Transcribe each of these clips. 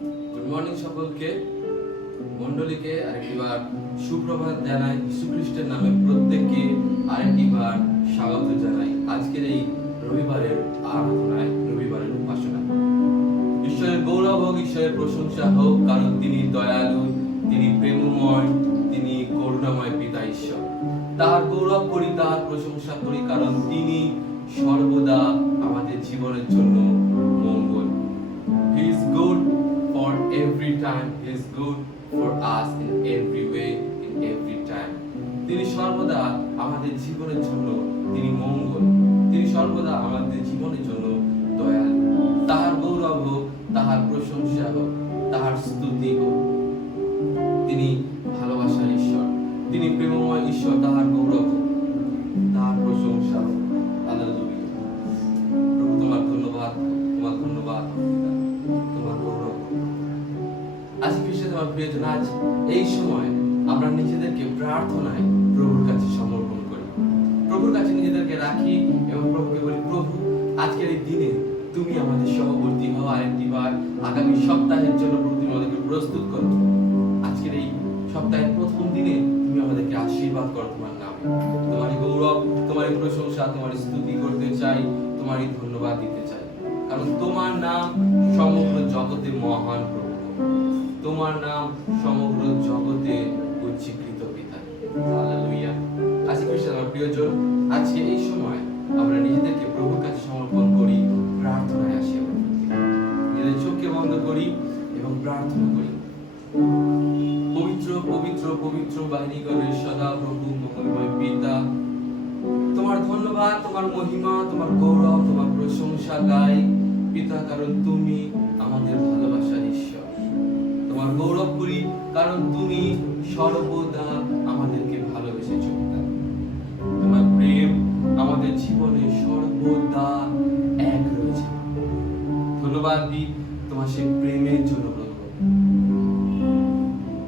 Good morning সকলকে, মণ্ডলীকে আরেকটিবার সুপ্রভাত জানাই। যীশু খ্রিস্টের নামে প্রত্যেককে আরেকটিবার স্বাগত জানাই আজকের এই রবিবারের আরাধনায়, রবিবারের উপাসনা। ঈশ্বরের গৌরব হোক, ঈশ্বরের প্রশংসা হোক, কারণ তিনি দয়ালু, তিনি প্রেমময়, তিনি করুণাময় পিতা ঈশ্বর। তার গৌরব করি, তার প্রশংসা করি, কারণ তিনি সর্বদা আমাদের জীবনের জন্য মঙ্গল। He is good for every time. He is good for us in every way, in every time. তিনি সর্বদা আমাদের জীবনের জন্য তিনি মঙ্গল, তিনি সর্বদা আমাদের জীবনের জন্য দয়ালু। তাহার গৌরব হোক, তাহার প্রশংসা হোক, তাহার স্তুতি হোক। তিনি ভালোবাসার ঈশ্বর, তিনি প্রেমময় ঈশ্বর। তাহার গৌরব হোক, তাহার প্রশংসা হোক। হালেলুয়া। প্রভু তোমার ধন্যবাদ, তোমার ধন্যবাদ, তোমার গৌরব। আজ খ্রিস্টে তোমার প্রিয়জন, আজ এই সময় আমরা নিজেদেরকে প্রার্থনায় প্রভুর কাছে সমর্পণ করি, প্রভুর কাছে নিজেদেরকে রাখি এবং প্রভুকে বলি, প্রভু আজকের এই দিনে তুমি আমাদের সহবর্তী হও। আরেকটিবার আগামী সপ্তাহের জন্য প্রভু তুমি আমাদেরকে প্রস্তুত করো। আজকের এই সপ্তাহের প্রথম দিনে তুমি আমাদেরকে আশীর্বাদ করো তোমার নামে। তোমারই গৌরব, তোমারই প্রশংসা, তোমারই স্তুতি করতে চাই, তোমারই ধন্যবাদ দিতে চাই, কারণ তোমার নাম সমগ্র জগতে মহান প্রভু, তোমার নাম সমগ্র জগতে উজ্জীবিত পিতা। হালেলুয়া। আজকে খ্রিস্ট আমার প্রিয়জন, আজকে এই সময় আমরা নিজেদেরকে প্রভুর কাছে সমর্পণ করি, প্রার্থনায় আসি। নিজেদের চোখকে বন্ধ করি এবং প্রার্থনা করি। পবিত্র পবিত্র পবিত্র বাহিনীগণের সদা প্রভু মঙ্গলময় পিতা, তোমার ধন্যবাদ, তোমার মহিমা, তোমার গৌরব, তোমার প্রশংসা গাই পিতা, কারণ তুমি আমাদের ভালোবাসার ঈশ্বর। তোমার গৌরব করি, কারণ তুমি সর্বদা আমাদেরকে ভালোবেসেছো পিতা। তোমার প্রেম আমাদের জীবনে সর্বদা এক রয়েছে। ধন্যবাদ দিই তোমার সেই প্রেমের জন্য প্রভু।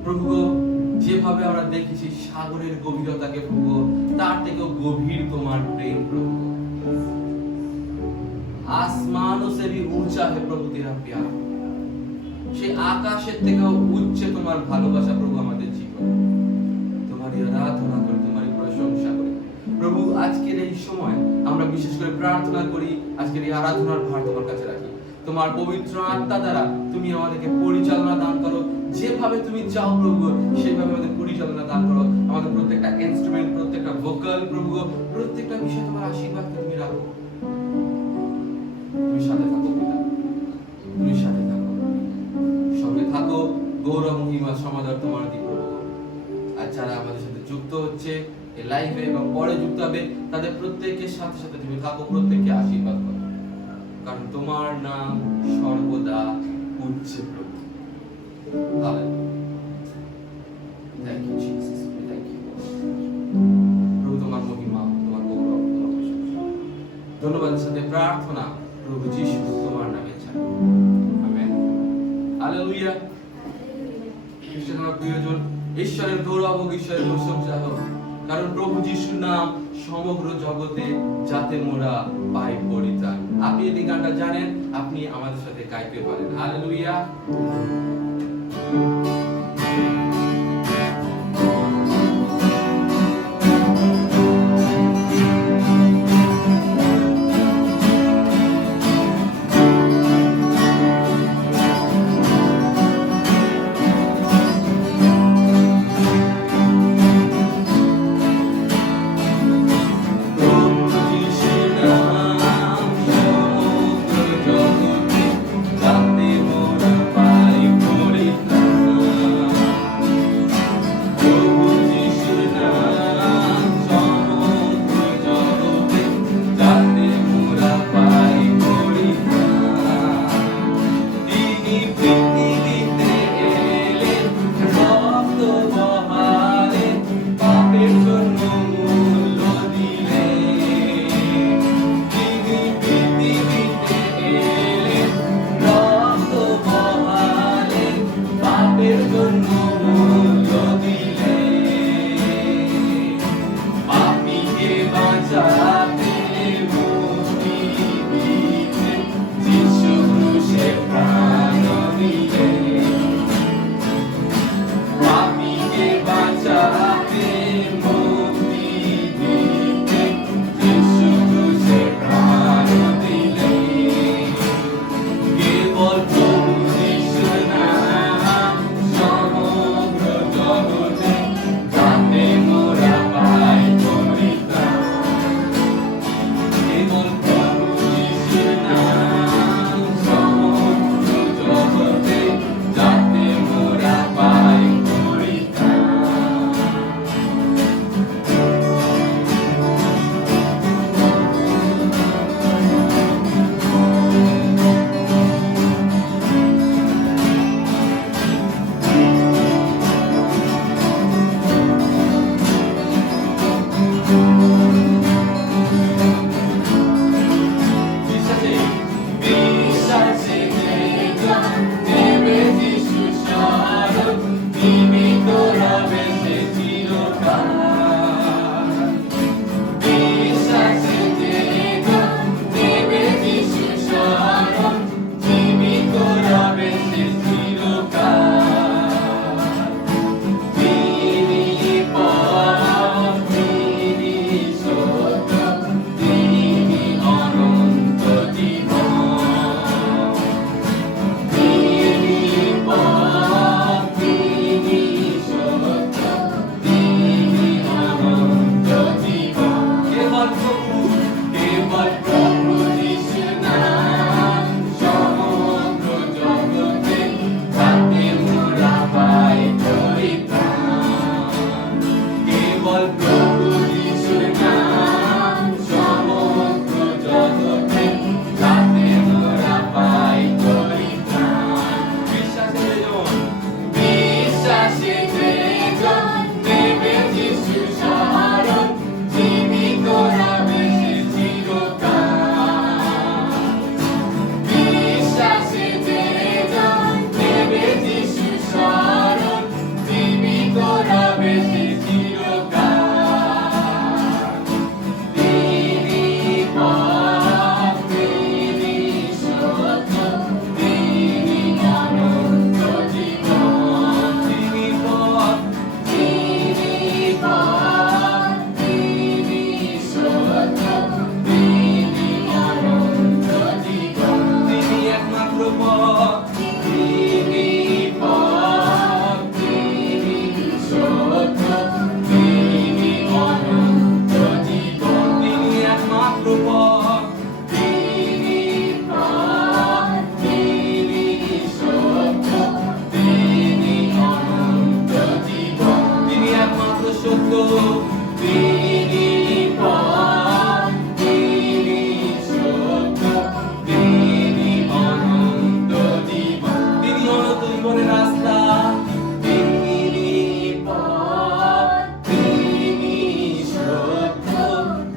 প্রভু যেভাবে আমরা দেখেছি সাগরের গভীরতাকে প্রভু, তার থেকেও গভীর তোমার প্রেম প্রভু। আসমানों से भी ऊंचा है प्रभु तेरा प्यार। সেই আকাশের থেকেও উচ্চ তোমার ভালোবাসা প্রভু আমাদের জীবনে। তোমারই আরাধনা করি, তোমারই প্রশংসা করি প্রভু। আজকের এই সময় আমরা বিশেষ করে প্রার্থনা করি, আজকের এই আরাধনার ভার তোমার কাছে রাখি। তোমার পবিত্র আত্মা দ্বারা তুমি আমাদেরকে পরিচালনা দান করো, যেভাবে তুমি চাও প্রভু সেভাবে আমাদের পরিচালনা দান করো। আমাদের প্রত্যেকটা ইনস্ট্রুমেন্ট, প্রত্যেকটা ভোকাল প্রভু, প্রত্যেকটা বিষয় তোমার আশীর্বাদকে তুমি রাখো। তুমি সাথে থাকো পিতা, তুমি সাথে থাকো, সঙ্গে থাকো। গৌরব মহিমা সমাদর তোমার দিই প্রভু। আর যারা আমাদের সাথে যুক্ত হচ্ছে এই লাইভে এবং পরে যুক্ত হবে, তাদের প্রত্যেকের সাথে সাথে তুমি থাকো, প্রত্যেককে আশীর্বাদ করো, কারণ তোমার নাম সর্বদা উচ্চ প্রভু। Hallelujah. Thank you Jesus, thank you প্রভু। তোমার মহিমা, তোমার গৌরব, তোমার প্রশংসা, ধন্যবাদের সাথে প্রার্থনা প্রভু যিশু তোমার নামে চাই, আমেন। হালেলুয়া। খ্রিস্ট আমার প্রিয়জন, ঈশ্বরের গৌরব হোক, ঈশ্বরের প্রশংসা হোক, কারণ প্রভু যিশুর নাম সমগ্র জগতে যাতে মোরা পাই পরিত্রাণ। আপনি এই গানটা জানেন, আপনি আমাদের সাথে গাইতে পারেন। হালেলুয়া। কেবল প্রভু যিশুর নাম সমগ্র জগতে যাতে মোরা পাই পরিত্রাণ। কেবল প্রভু যিশুর নাম সমগ্র জগতে যাতে মোরা পাই পরিত্রাণ। বিশ্বাসে দেবে যিশু শরণ, জীবিত রবে সে চিরকাল। বিশ্বাসে দেবে যিশু শরণ, জীবিত রবে সে চিরকাল। তিনি পথ, তিনি সত্য, তিনি অনন্ত জীবন। তিনি পথ, তিনি সত্য, তিনি অনন্ত জীবন। কেবল প্রভু যিশুর নাম সমগ্র জগতে যাতে মোরা পাই পরিত্রাণ। কেবল প্রভু যিশুর নাম সমগ্র জগতে যাতে মোরা পাই পরিত্রাণ। বিশ্বাসে দেবে যিশু শরণ, জীবিত রবে সে চিরকাল। বিশ্বাসে দেবে যিশু শরণ, জীবিত রবে সে চিরকাল। তিনি পথ, তিনি সত্য, তিনি অনন্ত জীবন। তিনি পথ, তিনি সত্য, তিনি অনন্ত জীবন। তিনি একমাত্র পথ, তিনি পথ, তিনি সত্য, তিনি অনন্ত জীবন। তিনি একমাত্র পথ, তিনি পথ, তিনি সত্য, তিনি অনন্ত জীবন। তিনি একমাত্র সত্য, তিনি পথ, তিনি সত্য, তিনি অনন্ত জীবন। তিনি অনন্ত জীবনের রাস্তা, তিনি পথ, তিনি সত্য,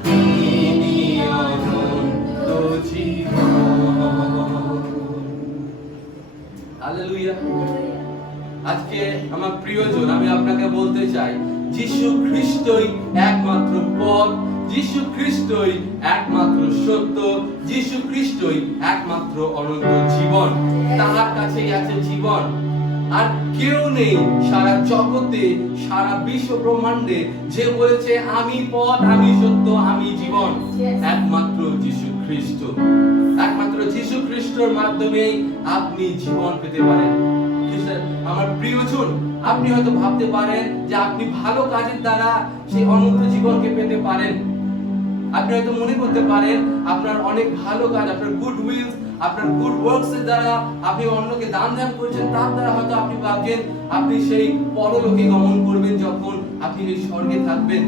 তিনি অনন্ত জীবন। হালেলুয়া। আজকে আমার প্রিয়জন, আমি আপনাকে বলতে চাই, যিশু খ্রিস্টই একমাত্র পথ, যিশু খ্রিস্টই একমাত্র সত্য, যিশু খ্রিস্টই একমাত্র অনন্ত জীবন। তাহার কাছেই আছে জীবন। আর কেউ নেই সারা জগতে, সারা বিশ্ব ব্রহ্মাণ্ডে যে বলেছে আমি পথ, আমি সত্য, আমি জীবন। একমাত্র যিশু খ্রিস্ট। একমাত্র যিশু খ্রিস্টর মাধ্যমেই আপনি জীবন পেতে পারেন। আমার প্রিয়জন, আপনি হয়তো ভাবতে পারেন যে আপনি ভালো কাজের দ্বারা সেই অনন্ত জীবনকে পেতে পারেন। আপনি হয়তো মনে করতে পারেন আপনার অনেক ভালো কাজ, আপনার গুড উইলস, আপনার গুড ওয়ার্কস এর দ্বারা আপনি অন্যকে দান ধ্যান করছেন, তার দ্বারা হয়তো আপনি ভাবছেন আপনি সেই পরলোকে গমন করবেন যখন আপনি এই স্বর্গে থাকবেন।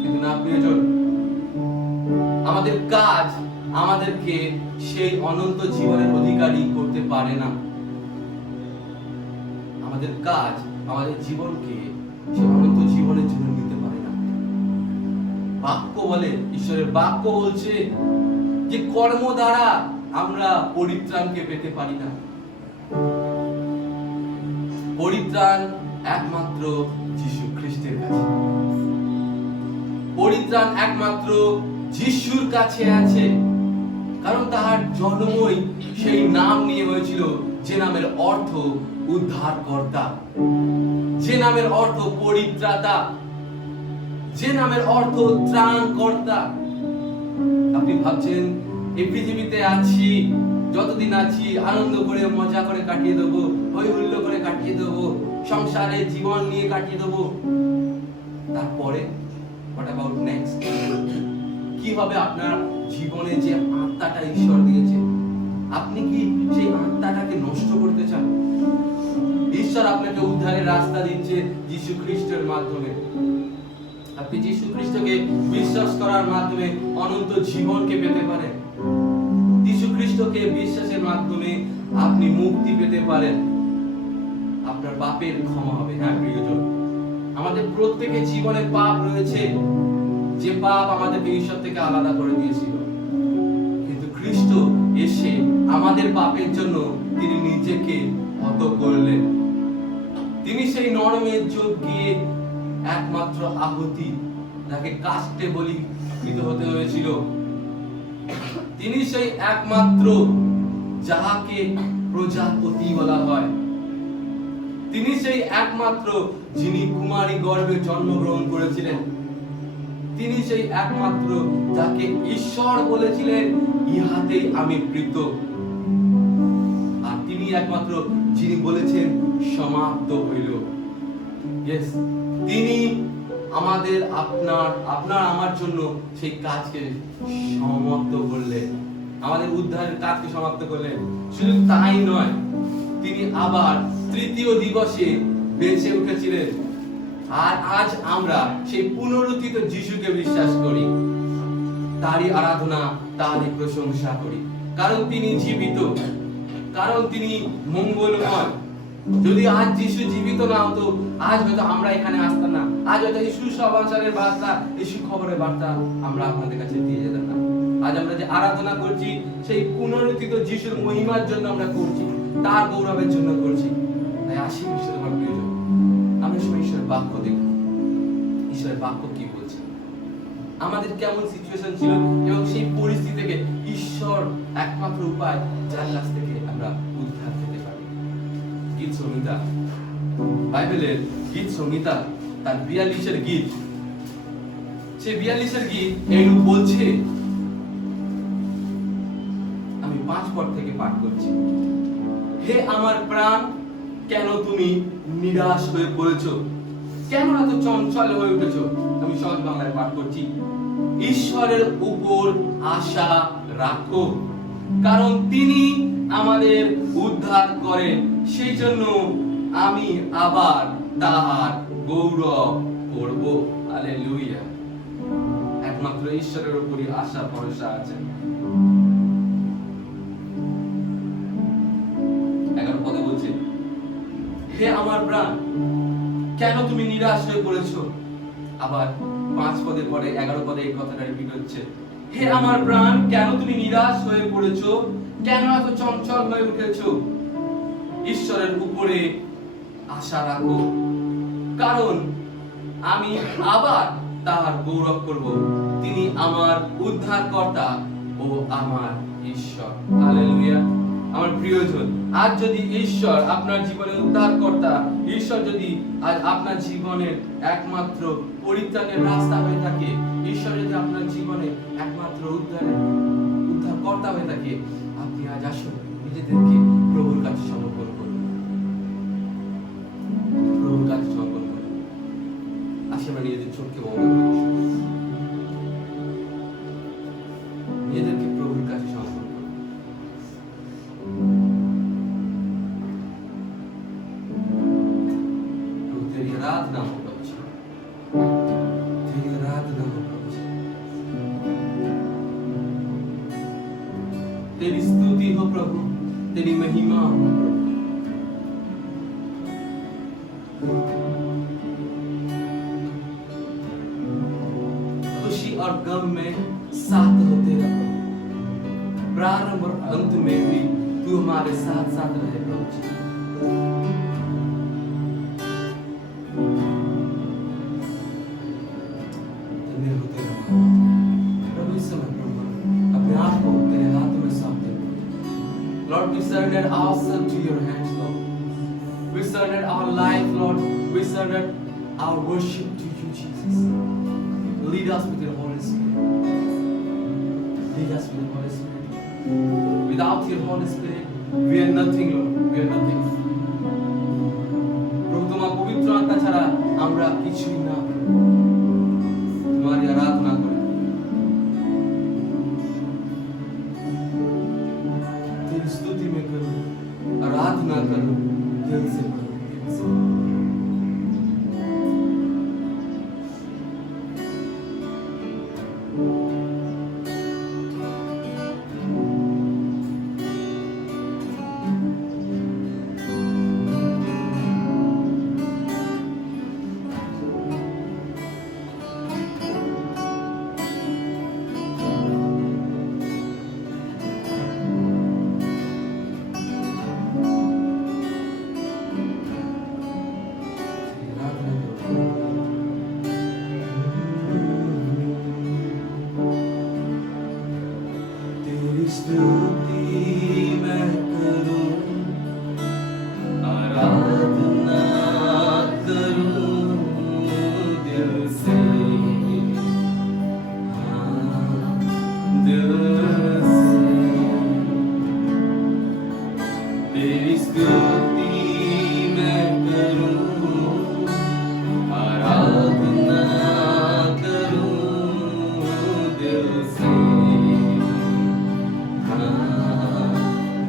কিন্তু না প্রিয়জন, আমাদের কাজ আমাদেরকে সেই অনন্ত জীবনের অধিকারী করতে পারে না। আমাদের কাজ আমাদের জীবনকে সেই অনন্ত জীবনের জন্য নিতে পারে না। বাক্য বলে, ঈশ্বরের বাক্য বলছে যে কর্ম দ্বারা আমরা পরিত্রাণকে পেতে পারি না। পরিত্রাণ একমাত্র যিশু খ্রিস্টের কাছে। পরিত্রাণ একমাত্র যিশুর কাছে আছে। কারণ তাহার জন্মই সেই নাম নিয়ে হয়েছিল যে নামের অর্থ উদ্ধারকর্তা, যে নামের অর্থ পরিত্রাতা, যে নামের অর্থ ত্রাণকর্তা। আপনি ভাবছেন এই পৃথিবীতে আছি যতদিন আছি আনন্দ করে মজা করে কাটিয়ে দেবো, হই হুল্লো করে কাটিয়ে দেবো, সংসারে জীবন নিয়ে কাটিয়ে দেবো। তারপরে what about next? কি হবে আপনার জীবনে যে আত্মাটা ঈশ্বর দিয়েছে? আপনি কি সেই আত্মাটাকে নষ্ট করতে চান? ঈশ্বর আপনাকে উদ্ধারের রাস্তা দিচ্ছে যীশু খ্রিস্টের মাধ্যমে। আপনি যীশু খ্রিস্টকে বিশ্বাস করার মাধ্যমে অনন্ত জীবনকে পেতে পারেন। যীশু খ্রিস্টকে বিশ্বাসের মাধ্যমে আপনি মুক্তি পেতে পারেন। আপনার পাপের ক্ষমা হবে। হ্যাঁ প্রিয়জন, আমাদের প্রত্যেকের জীবনে পাপ রয়েছে, যে পাপ আমাদেরকে ঈশ্বর থেকে আলাদা করে দিয়েছিল। কিন্তু খ্রিস্ট এসে আমাদের পাপের জন্য তিনি নিজেকে হত করলেন। তিনি সেই নরমের যোগ গিয়ে একমাত্র আহুতি, যাকে কাস্টে বলি হতে হয়েছিল, তিনি সেই একমাত্র যাহাকে প্রজাপতি বলা হয়। তিনি সেই একমাত্র যিনি কুমারী গর্ভে জন্মগ্রহণ করেছিলেন। তিনি সেই একমাত্র যাকে ঈশ্বর বলেছিলেন ইহাতেই আমি প্রীত। আর তিনি একমাত্র যিনি বলেছেন সমাপ্ত হইল। ইয়েস, তিনি আমাদের আপনার আমার জন্য সেই কাজকে সমাপ্ত করলেন, আমাদের উদ্ধারের কাজকে সমাপ্ত করলেন। শুধু তাই নয়, তিনি আবার তৃতীয় দিবসে বেঁচে উঠেছিলেন। আর আজ আমরা সেই পুনরুত্থিত যিশুকে বিশ্বাস করি, তারই আরাধনা, তারই প্রশংসা করি, কারণ তিনি জীবিত, কারণ তিনি মঙ্গলময়। যদি আজ যিশু জীবিত না হতো, আজ হয়তো আমরা এখানে আসতাম না, আজ হয়তো এই সুসমাচারের বার্তা, এই সুখবরের বার্তা আমরা আপনাদের কাছে দিয়ে যেতাম না। আজ আমরা যে আরাধনা করছি, সেই পুনরুত্থিত যিশুর মহিমার জন্য আমরা করছি, তার গৌরবের জন্য করছি। তাই আসি ঈশ্বর আমার প্রিয়জন, আমরা সময় ঈশ্বরের বাক্য দেখব, ঈশ্বরের বাক্য কি বলছে, আমাদের কেমন সিচুয়েশন ছিল, এবং সেই পরিস্থিতি থেকে ঈশ্বর একমাত্র উপায় যার কাছ থেকে আমরা উদ্ধার পেতে পারি। গীত সংহিতা, বাইবেলের গীত সংহিতা তার 42 গীত, সেই 42 গীত এইরূপ বলছে। আমি 5 পদ থেকে পাঠ করছি। হে আমার প্রাণ, কেন তুমি নিরাশ হয়ে পড়েছো? কেন এত চঞ্চল হয়ে উঠেছো? আমি সহজ বাংলায় পাঠ করছি। ঈশ্বরের উপর আশা রাখো, কারণ তিনি আমাদের উদ্ধার করেন, সেই জন্য আমি আবার তাহার গৌরব করব। হালেলুয়া। একমাত্র ঈশ্বরের উপরই আশা ভরসা আছে। 11 পদে বলছে, হে আমার প্রাণ, কেন তুমি নিরাশ হয়ে পড়েছো? আবার 5 পদের পরে 11 পদে এই কথাটা রিপিট হচ্ছে। হে আমার প্রাণ, কেন তুমি নিরাশ হয়ে পড়েছো? কেন এত চঞ্চল হয়ে উঠেছো? ঈশ্বরের উপরে আশা রাখো, কারণ আমি আবার তার গৌরব করব। তিনি আমার উদ্ধারকর্তা ও আমার ঈশ্বর। হালেলুয়া। আমার প্রিয়জন, আজ যদি ঈশ্বর আপনার জীবনের উদ্ধারকর্তা, ঈশ্বর যদি আজ আপনার জীবনের একমাত্র পরিত্রাণের রাস্তা হয়ে থাকে, ঈশ্বর যদি আপনার জীবনে একমাত্র উদ্ধারকর্তা হয়ে থাকে, আপনি আজ আসুন নিজেদেরকে প্রভুর কাছে সমর্পণ করুন, প্রভুর কাছে সমর্পণ করুন। আসে আমরা নিজেদের চোখকে বন্ধ করি, নিজেদেরকে প্রভুর কাছে সমর্পণ করুন। প্রভু तेरी आराधना हो प्रभु जी, तेरी आराधना हो प्रभु जी, तेरी स्तुति हो प्रभु, तेरी महिमा हो प्रभु। खुशी और गम में साथ होते रहो, प्रारंभ और अंत में भी तू हमारे साथ साथ रहे प्रभु जी। धन्य हो तेरा प्रभु। इस समय प्रभु अपने आप को तेरे हाथों में सौंपते हैं। Lord, we surrender ourselves to your hands, Lord. We surrender our life, Lord. We surrender our worship to you, Jesus. Lead us with your Holy Spirit. Lead us with your Holy Spirit. Without your Holy Spirit, we are nothing, Lord. We are nothing. প্রভু তোমার পবিত্র আত্মা ছাড়া আমরা কিছুই না। तुम्हारी आराधना करो, तेरी स्तुति में करो, आराधना करो, दिल से करो,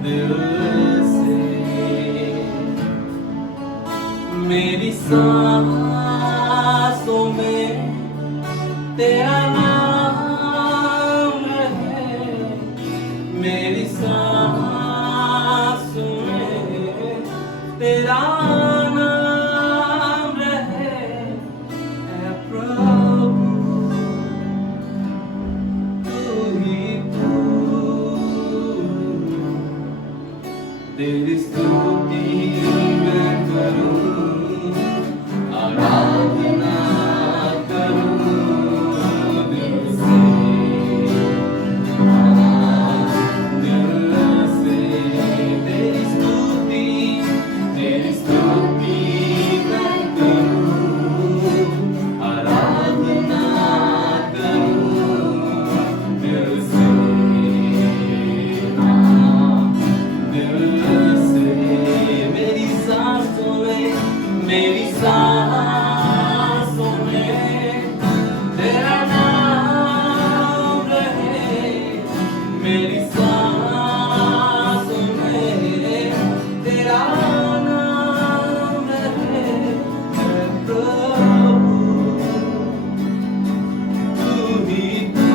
दिल से। मेरी सांसों में तेरा नाम है, मेरी सांसों में तेरा नाम रहे, है प्रभु तू ही तू, तेरी स्तुति मैं करूं, आराधना करूं दिल से, दिल से। तेरी स्तुति मैं करूं, आराधना करूं दिल से, दिल से। मेरी सांसों में तेरा नाम रहे, मेरी सांसों में तेरा नाम रहे, प्रभु तू ही तू,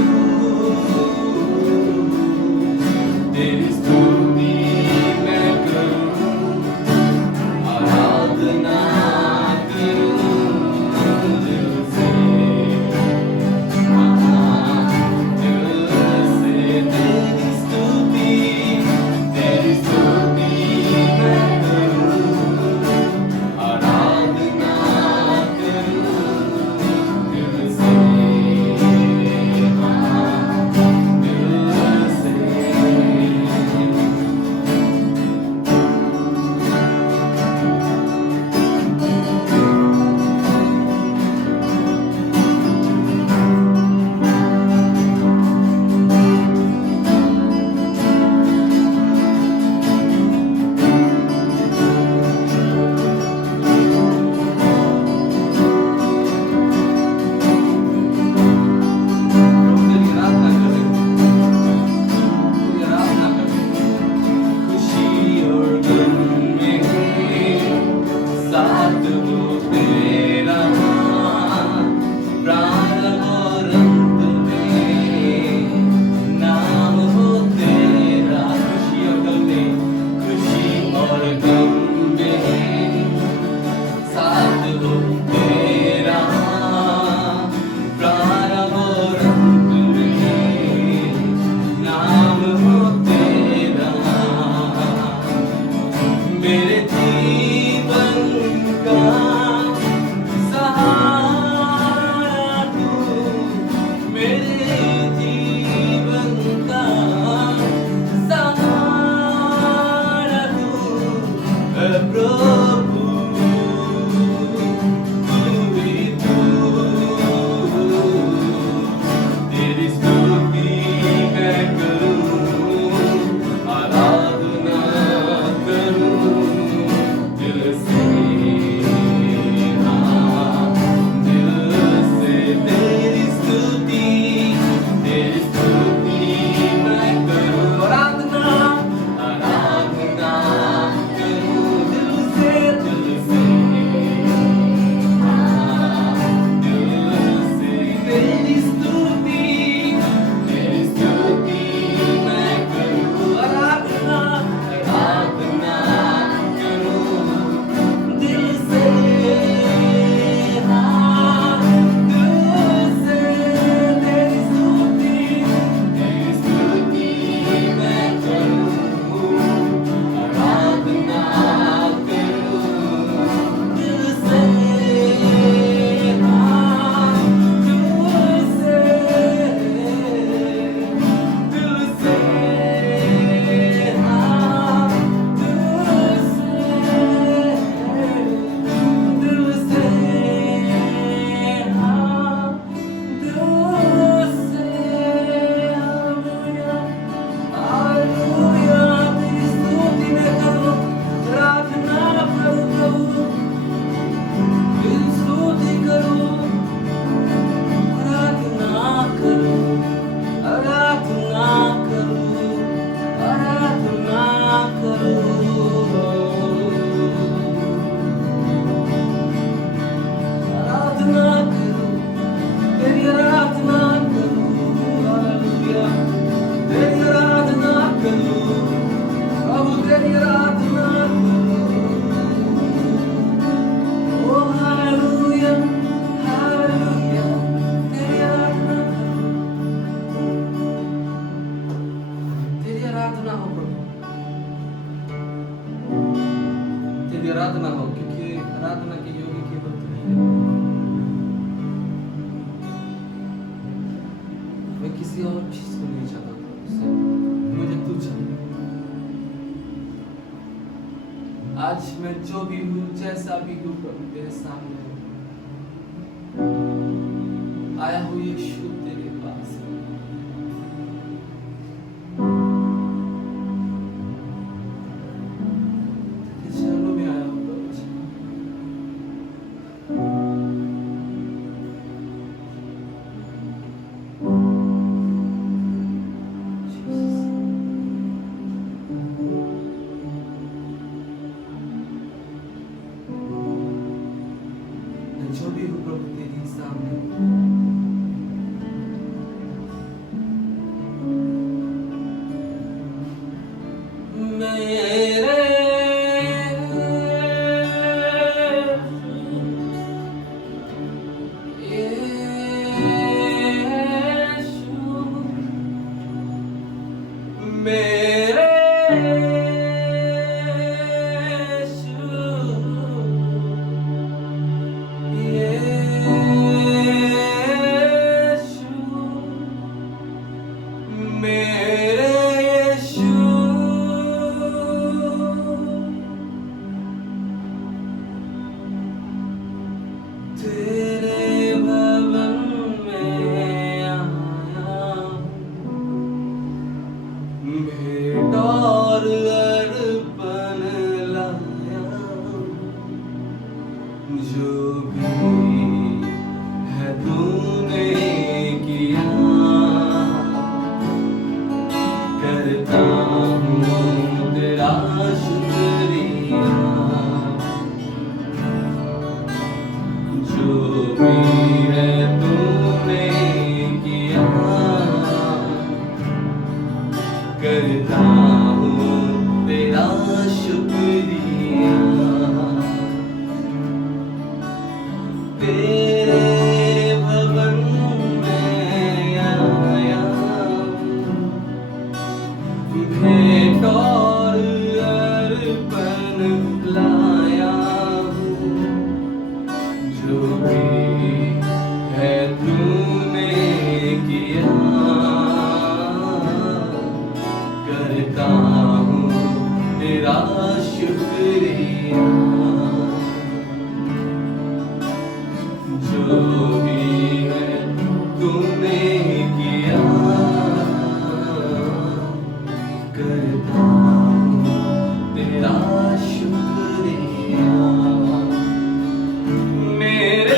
तेरी स्तुति मैं करूं, आराधना आराधना हो, क्योंकि आराधना के योग्य केवल तू ही है। मैं किसी और चीज को नहीं चाहता था उससे, मुझे तू चाहिए। आज मैं जो भी हूँ, जैसा भी हूँ, प्रभु तेरे सामने आया हूँ यीशु तेरे पास। तेरे चरणों में आया हूँ प्रभु जी। मैं जो भी हूँ प्रभु तेरे सामने तेरे भवन में आया, भेंट और अर्पण लाया, जो भी है तूने किया, करता हूँ तेरा शुक्रिया। जो भी है तूने किया, करता हूँ तेरा शुक्रिया। तेरे भवन में आया, भेंट और अर्पण लाया, जो भी है तूने किया, करता हूँ तेरा शुक्रिया। जो भी है तूने किया, करता हूँ तेरा शुक्रिया। मेरे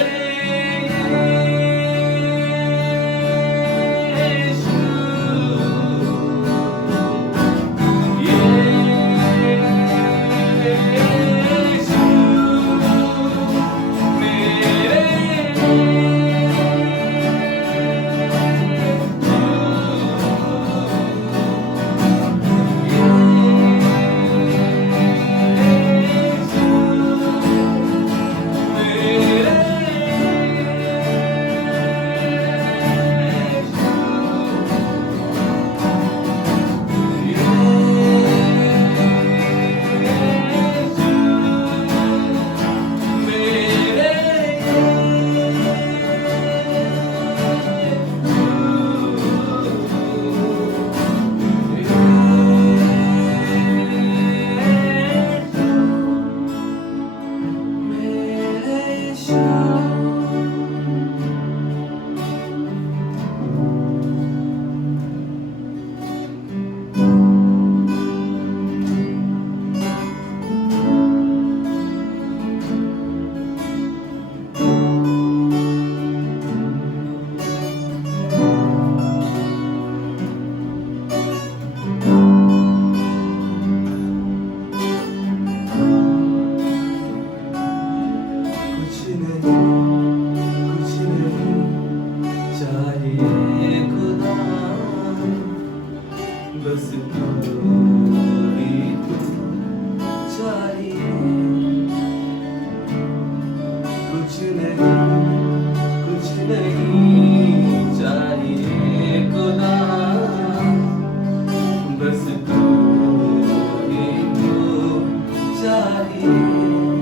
बस तू ही तो चाहिए।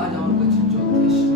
আজ আমার কাছে যথেষ্ট।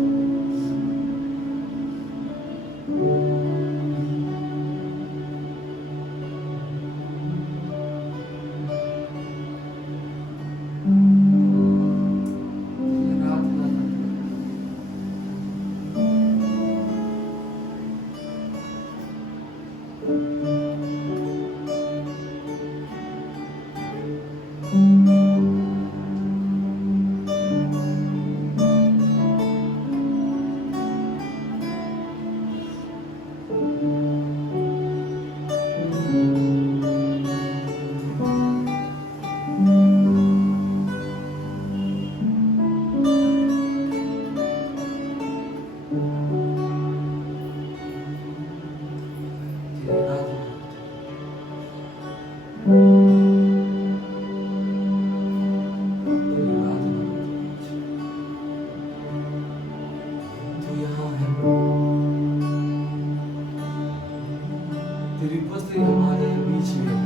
तेरी उपस्थिति हमारे बीच में है।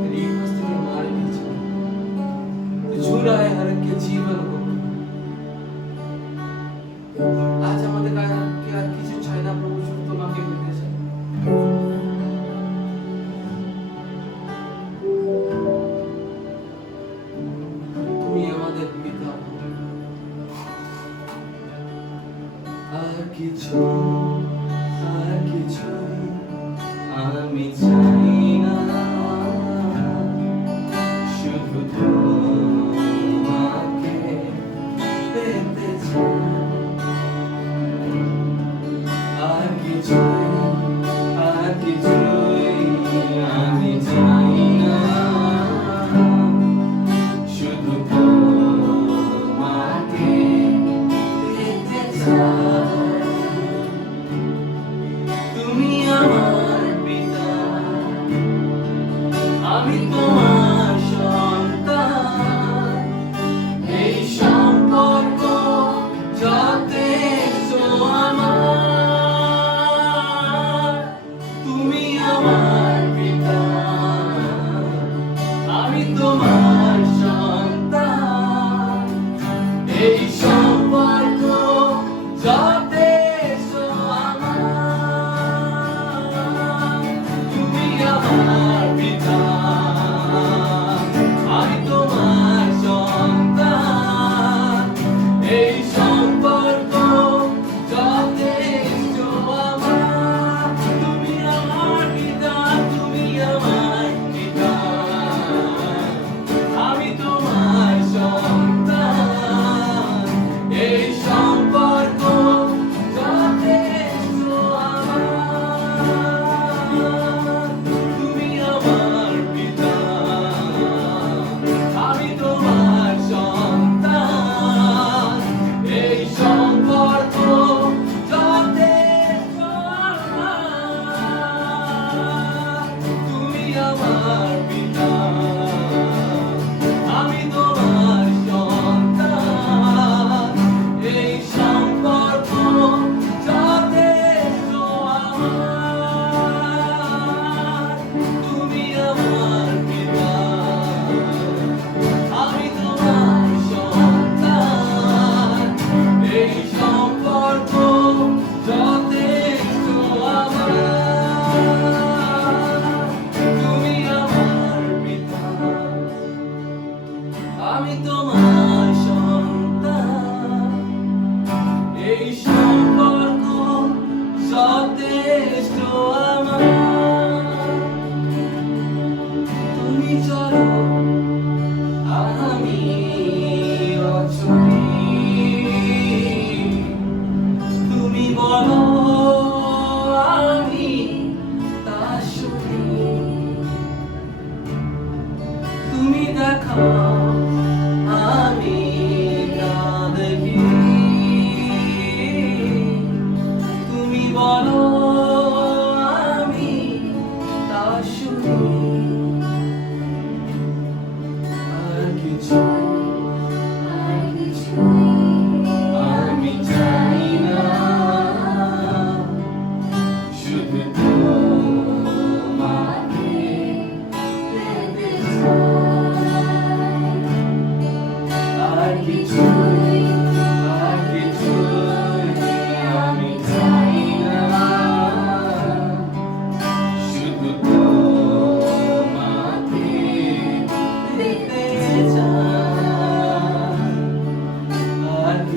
तेरी उपस्थिति हमारे बीच में तू छू रहा है हर एक के जीवन को। आज আমাদের কাছে আর কিছু চাই না প্রভু, শুধু তোমাকে পেতে চাই। তুমি আমাদের পিতা। আর কিছু আমি চাই না, শুধু তোমাকে পেতে চাই। আর কিছুই আমি চাই না, শুধু তোমাকে পেতে চাই।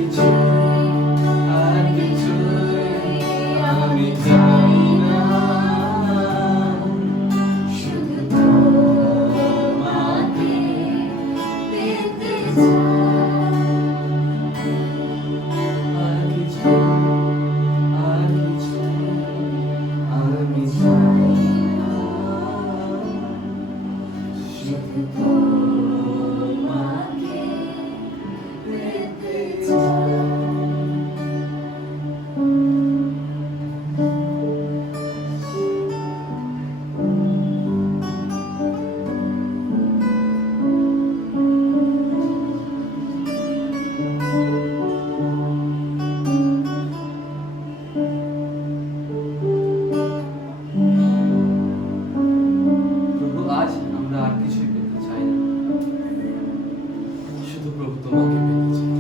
আর কিছু আমি চাই না, শুধু তোমাকে পেতে চাই। আর কিছু আমি চাই না, শুধু তোমাকে পেতে চাই। প্রভু আজ আমরা আর কিছুই পেতে চাই না, শুধু প্রভু তোমাকে পেতে চাই।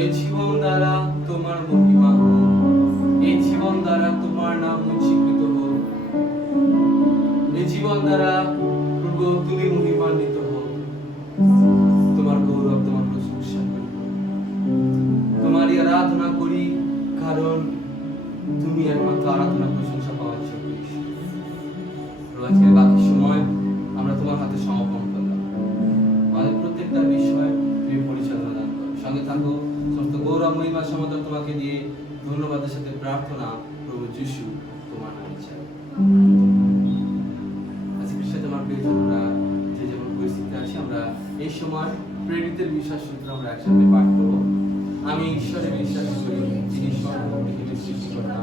এই জীবন দ্বারা তোমার মহিমা হোক, এই জীবন দ্বারা তোমার নাম উজ্জীবিত হোক, এই জীবন দ্বারা প্রভু তুমি মহিমান্বিত হোক। তোমার গৌরব, তোমার প্রশংসা করি, তোমারই আরাধনা করি, কারণ তুমি একমাত্র আরাধনা প্রশংসা পাওয়ার যোগ্য ঈশ্বর। প্রভু, আজকের বাকি সময় আমরা তোমার হাতে সমর্পণ করলাম। আমাদের প্রত্যেকটা বিষয় তুমি পরিচালনা দান করো, সঙ্গে থাকো। সমস্ত গৌরব মহিমা সমতা তোমাকে দিয়ে ধন্যবাদের সাথে প্রার্থনা প্রভু যিশু তোমার নামে চাই। আজকে সাথে আমার প্রিয়জনরা, যে যেমন পরিস্থিতি আছে, আমরা এই সময় প্রেরিতের বিশ্বাস সূত্র আমরা একসাথে পাঠ করব। আমি ঈশ্বরে বিশ্বাস করি, যিনি সর্বপৃথিবীর সৃষ্টিকর্তা,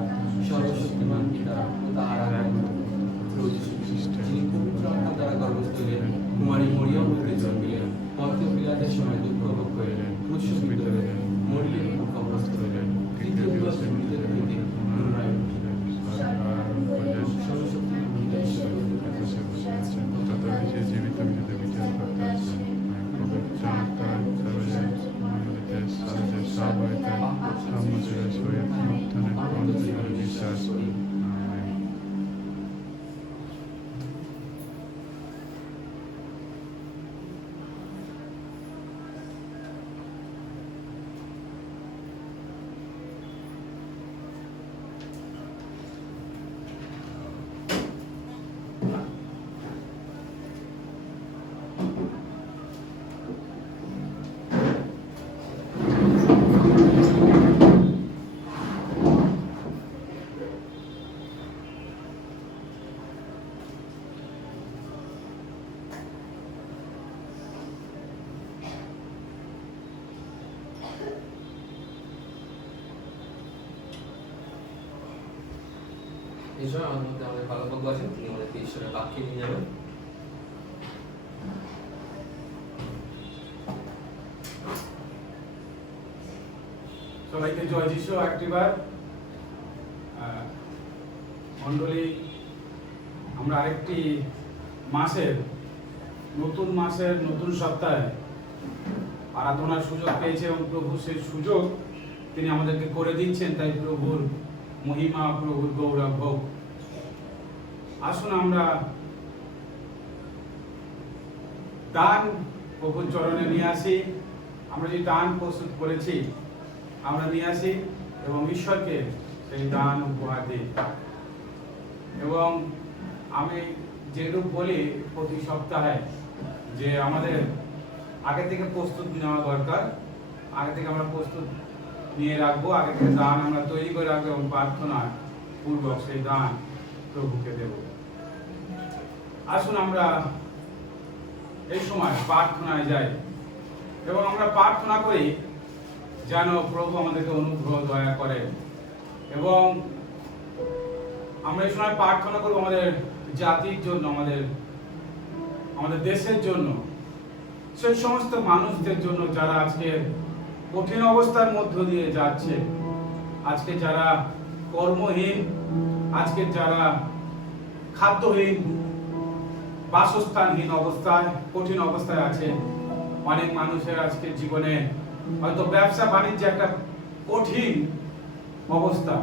সর্বশক্তিমান পিতা ও তাহার আরাধনা প্রভু যীশু খ্রিস্ট, যিনি পবিত্র আত্মা দ্বারা গর্ভস্থ হলেন, কুমারী মরিয়ম হইতে জন্মিলেন, পন্তীয় পিলাতের সময় দুঃখ ভোগ করিলেন, ক্রুশবিদ্ধ হইলেন, মরিলেন এবং কবরস্থ হইলেন, তৃতীয় দিবসে মৃতদের হইতে পুনরায় উঠিলেন, সর্বশক্তিমান পিতা ঈশ্বর এই সময় আমাদের মধ্যে আমাদের পালক আছেন, তিনি আমাদেরকে ঈশ্বরের বাক্যে নিয়ে যাবেন। সবাইকে জয় যিশু। একটিবার মণ্ডলী, আমরা আরেকটি নতুন মাসের নতুন সপ্তাহে আরাধনার সুযোগ পেয়েছে এবং প্রভু সেই সুযোগ তিনি আমাদেরকে করে দিচ্ছেন। তাই প্রভুর মহিমা, প্রভুর গৌরব হোক। আসুন আমরা দান প্রভুর চরণে নিয়ে আসি। আমরা যে দান প্রস্তুত করেছি আমরা নিয়ে আসি এবং ঈশ্বরকে সেই দান উপহার দিই। এবং আমি যেরূপ বলি প্রতি সপ্তাহে যে আমাদের আগে থেকে প্রস্তুত নেওয়া দরকার, আগে থেকে আমরা প্রস্তুত নিয়ে রাখবো, আগে থেকে দান আমরা তৈরি করে রাখবো এবং প্রার্থনার পূর্বক সেই দান প্রভুকে দেব। আসুন আমরা এই সময় প্রার্থনায় যাই এবং আমরা প্রার্থনা করি যেন প্রভু আমাদেরকে অনুগ্রহ দয়া করে। এবং আমরা এই সময় প্রার্থনা করবো আমাদের জাতির জন্য, আমাদের দেশের জন্য, সেই সমস্ত মানুষদের জন্য যারা আজকে কঠিন অবস্থার মধ্য দিয়ে যাচ্ছে, আজকে যারা কর্মহীন, আজকে যারা খাদ্যহীন, বাসস্থানহীন অবস্থায়, কঠিন অবস্থায় আছে। অনেক মানুষের আজকে জীবনে হয়তো ব্যবসা বাণিজ্যে একটা কঠিন অবস্থা।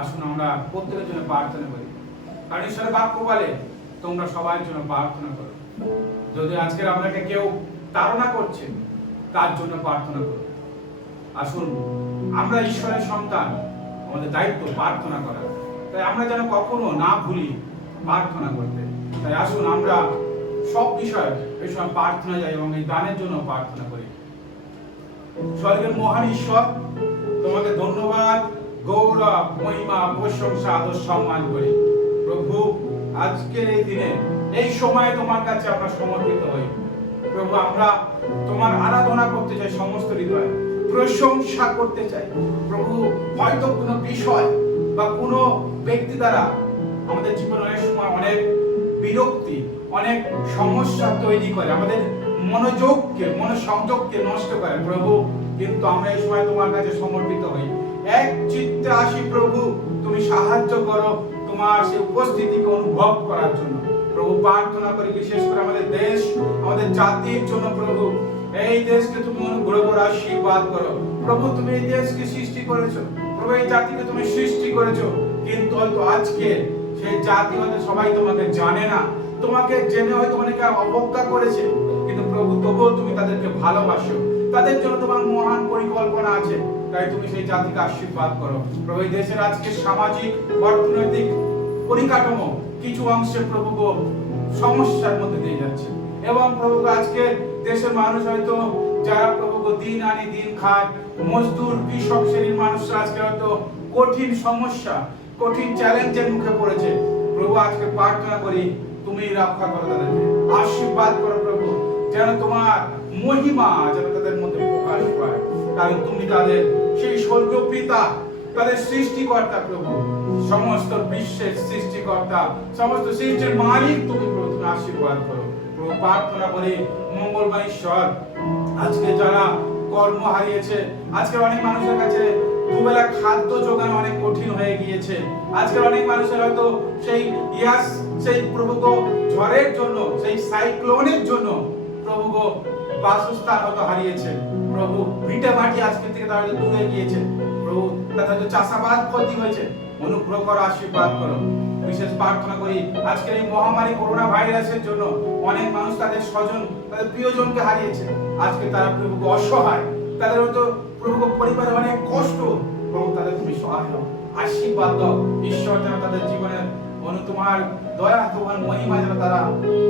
আসুন আমরা প্রত্যেকের জন্য প্রার্থনা করি, কারণ ঈশ্বরের বাক্য বলে তোমরা সবার জন্য প্রার্থনা করো। যদি আজকে আপনাকে কেউ তাড়না করছে, তার জন্য প্রার্থনা করব। আসুন, আমরা ঈশ্বরের সন্তান, আমাদের দায়িত্ব প্রার্থনা করা। তাই আমরা যেন কখনো না ভুলি প্রার্থনা করতে। তাই আসুন আমরা সব বিষয়ে এই সময় প্রার্থনা যাই এবং এই দানের জন্য প্রার্থনা করি। স্বর্গের মহান ঈশ্বর, তোমাকে ধন্যবাদ, গৌরব, মহিমা, প্রশংসা, আদর, সম্মান করি। প্রভু, আজকের এই দিনে এই সময়ে তোমার কাছে আমরা সমর্পিত হই। প্রভু, আমরা তোমার আরাধনা করতে চাই, সমস্ত হৃদয় প্রশংসা করতে চাই। প্রভু, হয়তো কোনো বিষয় বা কোনো ব্যক্তি দ্বারা আমাদের জীবনে অনেক সময় অনেক বিরক্তি, অনেক সমস্যা তৈরি করে, আমাদের মনোযোগকে, মনোসংযোগকে নষ্ট করে। প্রভু, কিন্তু আমরা এই সময় তোমার কাছে সমর্পিত হই, এক চিত্তে আসি। প্রভু, তুমি সাহায্য করো তোমার সেই উপস্থিতিকে অনুভব করার জন্য। প্রভু, প্রার্থনা করি বিশেষ করে আমাদের দেশ, আমাদের জাতির জন্য। প্রভু, এই দেশকে তুমি অনুগ্রহ করো, আশীর্বাদ করো। প্রভু, তুমি এই দেশকে সৃষ্টি করেছো, প্রভু এই জাতিকে তুমি সৃষ্টি করেছো, কিন্তু হয়তো আজকে সেই জাতি হয়তো সবাই তোমাকে জানে না, তোমাকে জেনে হয়তো অনেকে অবজ্ঞা করেছে, কিন্তু প্রভু তবুও তুমি তাদেরকে ভালোবাসো, তাদের জন্য তোমার মহান পরিকল্পনা আছে। তাই তুমি সেই জাতিকে আশীর্বাদ করো। প্রভু, এই দেশের আজকে সামাজিক অর্থনৈতিক পরিকাঠামো কিছু অংশে প্রভু সমস্যার মধ্যে দিয়ে যাচ্ছে, এবং প্রভু আজকে দেশের মানুষ হয়তো যারা প্রভু দিন আনি দিন খায়, মজদুর, কৃষক শ্রেণীর মানুষরা আজকে হয়তো কঠিন সমস্যা, কঠিন চ্যালেঞ্জের মুখে পড়েছে। প্রভু, আজকে প্রার্থনা করি তুমি রক্ষা করো, তাদেরকে আশীর্বাদ করো। প্রভু, যেন তোমার মহিমা যেন তাদের মধ্যে প্রকাশ পায়, কারণ তুমি তাদের সেই স্বর্গীয় পিতা, তাদের সৃষ্টিকর্তা। প্রভু, সমস্ত বিশ্বের সৃষ্টিকর্তা, সমস্ত সৃষ্টির মালিক তুমি। প্রভু, তুমি আশীর্বাদ করো। প্রভু, প্রার্থনা করি মঙ্গলময় ঈশ্বর, আজকে যারা কর্ম হারিয়েছে, আজকে অনেক মানুষের কাছে দুবেলা খাদ্য জোগান অনেক কঠিন হয়ে গিয়েছে। আজকে অনেক মানুষের হয়তো সেই প্রভু ঝড়ের জন্য, সেই সাইক্লোনের জন্য প্রভু বাসস্থান হয়তো হারিয়েছে। প্রভু, ভিটে মাটি আজকে থেকে তারা দূরে গিয়েছে। প্রভু, তাদের চাষাবাদ ক্ষতি হয়েছে, অনুগ্রহ করো, আশীর্বাদ করো। বিশেষ প্রার্থনা করি আজকের এই মহামারী করোনা ভাইরাসের জন্য অনেক মানুষ তাদের স্বজন, তাদের প্রিয়জনকে হারিয়েছে। আজকে তারা প্রভু অসহায়, তাদের হয়তো প্রভু পরিবারে অনেক কষ্ট। প্রভু, তাদের তুমি সহায় হও, আশীর্বাদ দাও। ঈশ্বর যেন তাদের জীবনের তোমার দয়া, তোমার মহিমা যেন তারা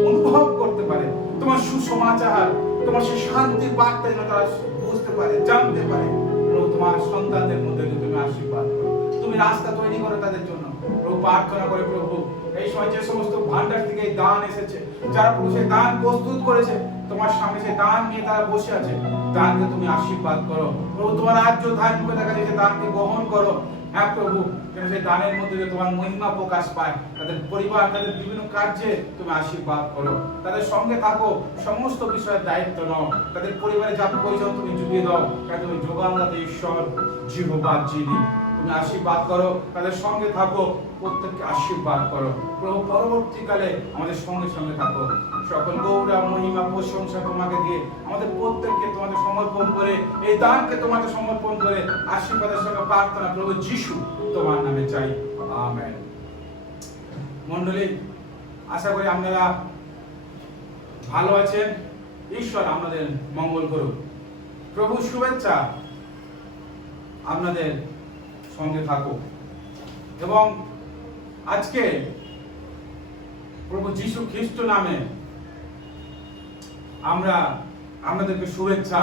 অনুভব করতে পারে, তোমার সুসমাচার, তোমার সেই শান্তির বার্তা যেন তারা বুঝতে পারে, জানতে পারে। প্রভু, তোমার সন্তানদের মধ্যে তুমি আশীর্বাদ করো, তুমি রাস্তা তৈরি করো তাদের জন্য। প্রভু, প্রার্থনা করে প্রভু এই সময় যে সমস্ত ভান্ডার থেকে এই দান এসেছে, যারা প্রভু সেই দান প্রস্তুত করেছে, তোমার সামনে সেই দান নিয়ে তারা বসে আছে, দানকে তুমি আশীর্বাদ করো। প্রভু, তোমার রাজ্য ধান মুখে দেখা যায়, দানকে গ্রহণ করো। হ্যাঁ প্রভু, যেন সেই দানের মধ্যে তোমার মহিমা প্রকাশ পায়, তাদের পরিবার, তাদের বিভিন্ন কার্যে তুমি আশীর্বাদ করো, তাদের সঙ্গে থাকো, সমস্ত বিষয়ের দায়িত্ব নাও, তাদের পরিবারে যা প্রয়োজন তুমি জুগিয়ে দাও, কারণ তুমি যোগানদাতা ঈশ্বর, জিহোবা যিনি। তুমি আশীর্বাদ করো, তাদের সঙ্গে থাকো, প্রত্যেককে আশীর্বাদ করো। প্রভু, পরবর্তীকালে আমাদের সঙ্গে সঙ্গে থাকো। সকল গৌরব, মহিমা, প্রশংসা তোমাকে দিয়ে আমাদের প্রত্যেককে তোমাদের সমর্পণ করে, এই দানকে তোমাদের সমর্পণ করে আশীর্বাদের সঙ্গে প্রার্থনা প্রভু যিশু তোমার নামে চাই, আমেন। মণ্ডলী, আশা করি আপনারা ভালো আছেন। ঈশ্বর আপনাদের মঙ্গল করুন। প্রভু শুভেচ্ছা আপনাদের সঙ্গে থাকুক। এবং আজকে প্রভু যীশু খ্রিস্ট নামে আমরা আপনাদেরকে শুভেচ্ছা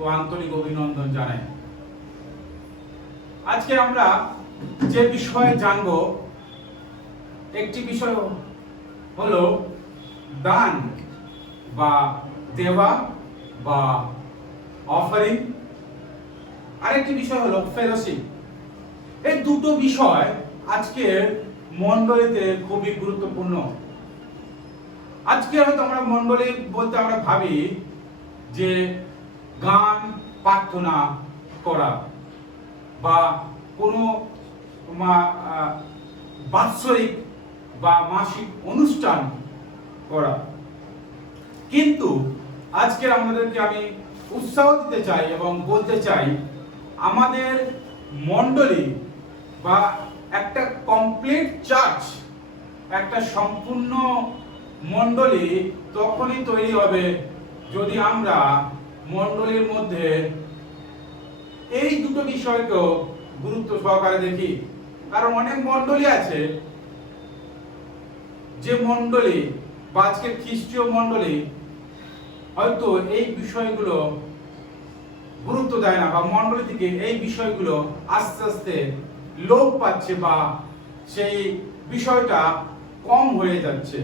ও আন্তরিক অভিনন্দন জানাই। আজকে আমরা যে বিষয়ে জানবো, একটি বিষয় হলো দান বা দেওয়া বা অফারিং, আরেকটি বিষয় হলো ফেলোশিপ। এই দুটো বিষয় আজকের মণ্ডলীতে খুবই গুরুত্বপূর্ণ। আজকে হয়তো আমরা মণ্ডলী বলতে আমরা ভাবি যে গান, প্রার্থনা করা বা কোনো বাৎসরিক বা মাসিক অনুষ্ঠান করা, কিন্তু আজকে আমাদেরকে আমি উৎসাহ দিতে চাই এবং বলতে চাই, আমাদের মণ্ডলী বা একটা কমপ্লিট চার্চ, একটা সম্পূর্ণ মণ্ডলী তখনই তৈরি হবে যদি আমরা মণ্ডলীর মধ্যে এই দুটো বিষয়কেও গুরুত্ব সহকারে দেখি। কারণ অনেক মণ্ডলী আছে, যে মণ্ডলী বা আজকের খ্রিস্টীয় মণ্ডলী হয়তো এই বিষয়গুলো গুরুত্ব দেয় না, বা মণ্ডলী থেকে এই বিষয়গুলো আস্তে আস্তে লোপ পাচ্ছে, বা সেই বিষয়টা কম হয়ে যাচ্ছে।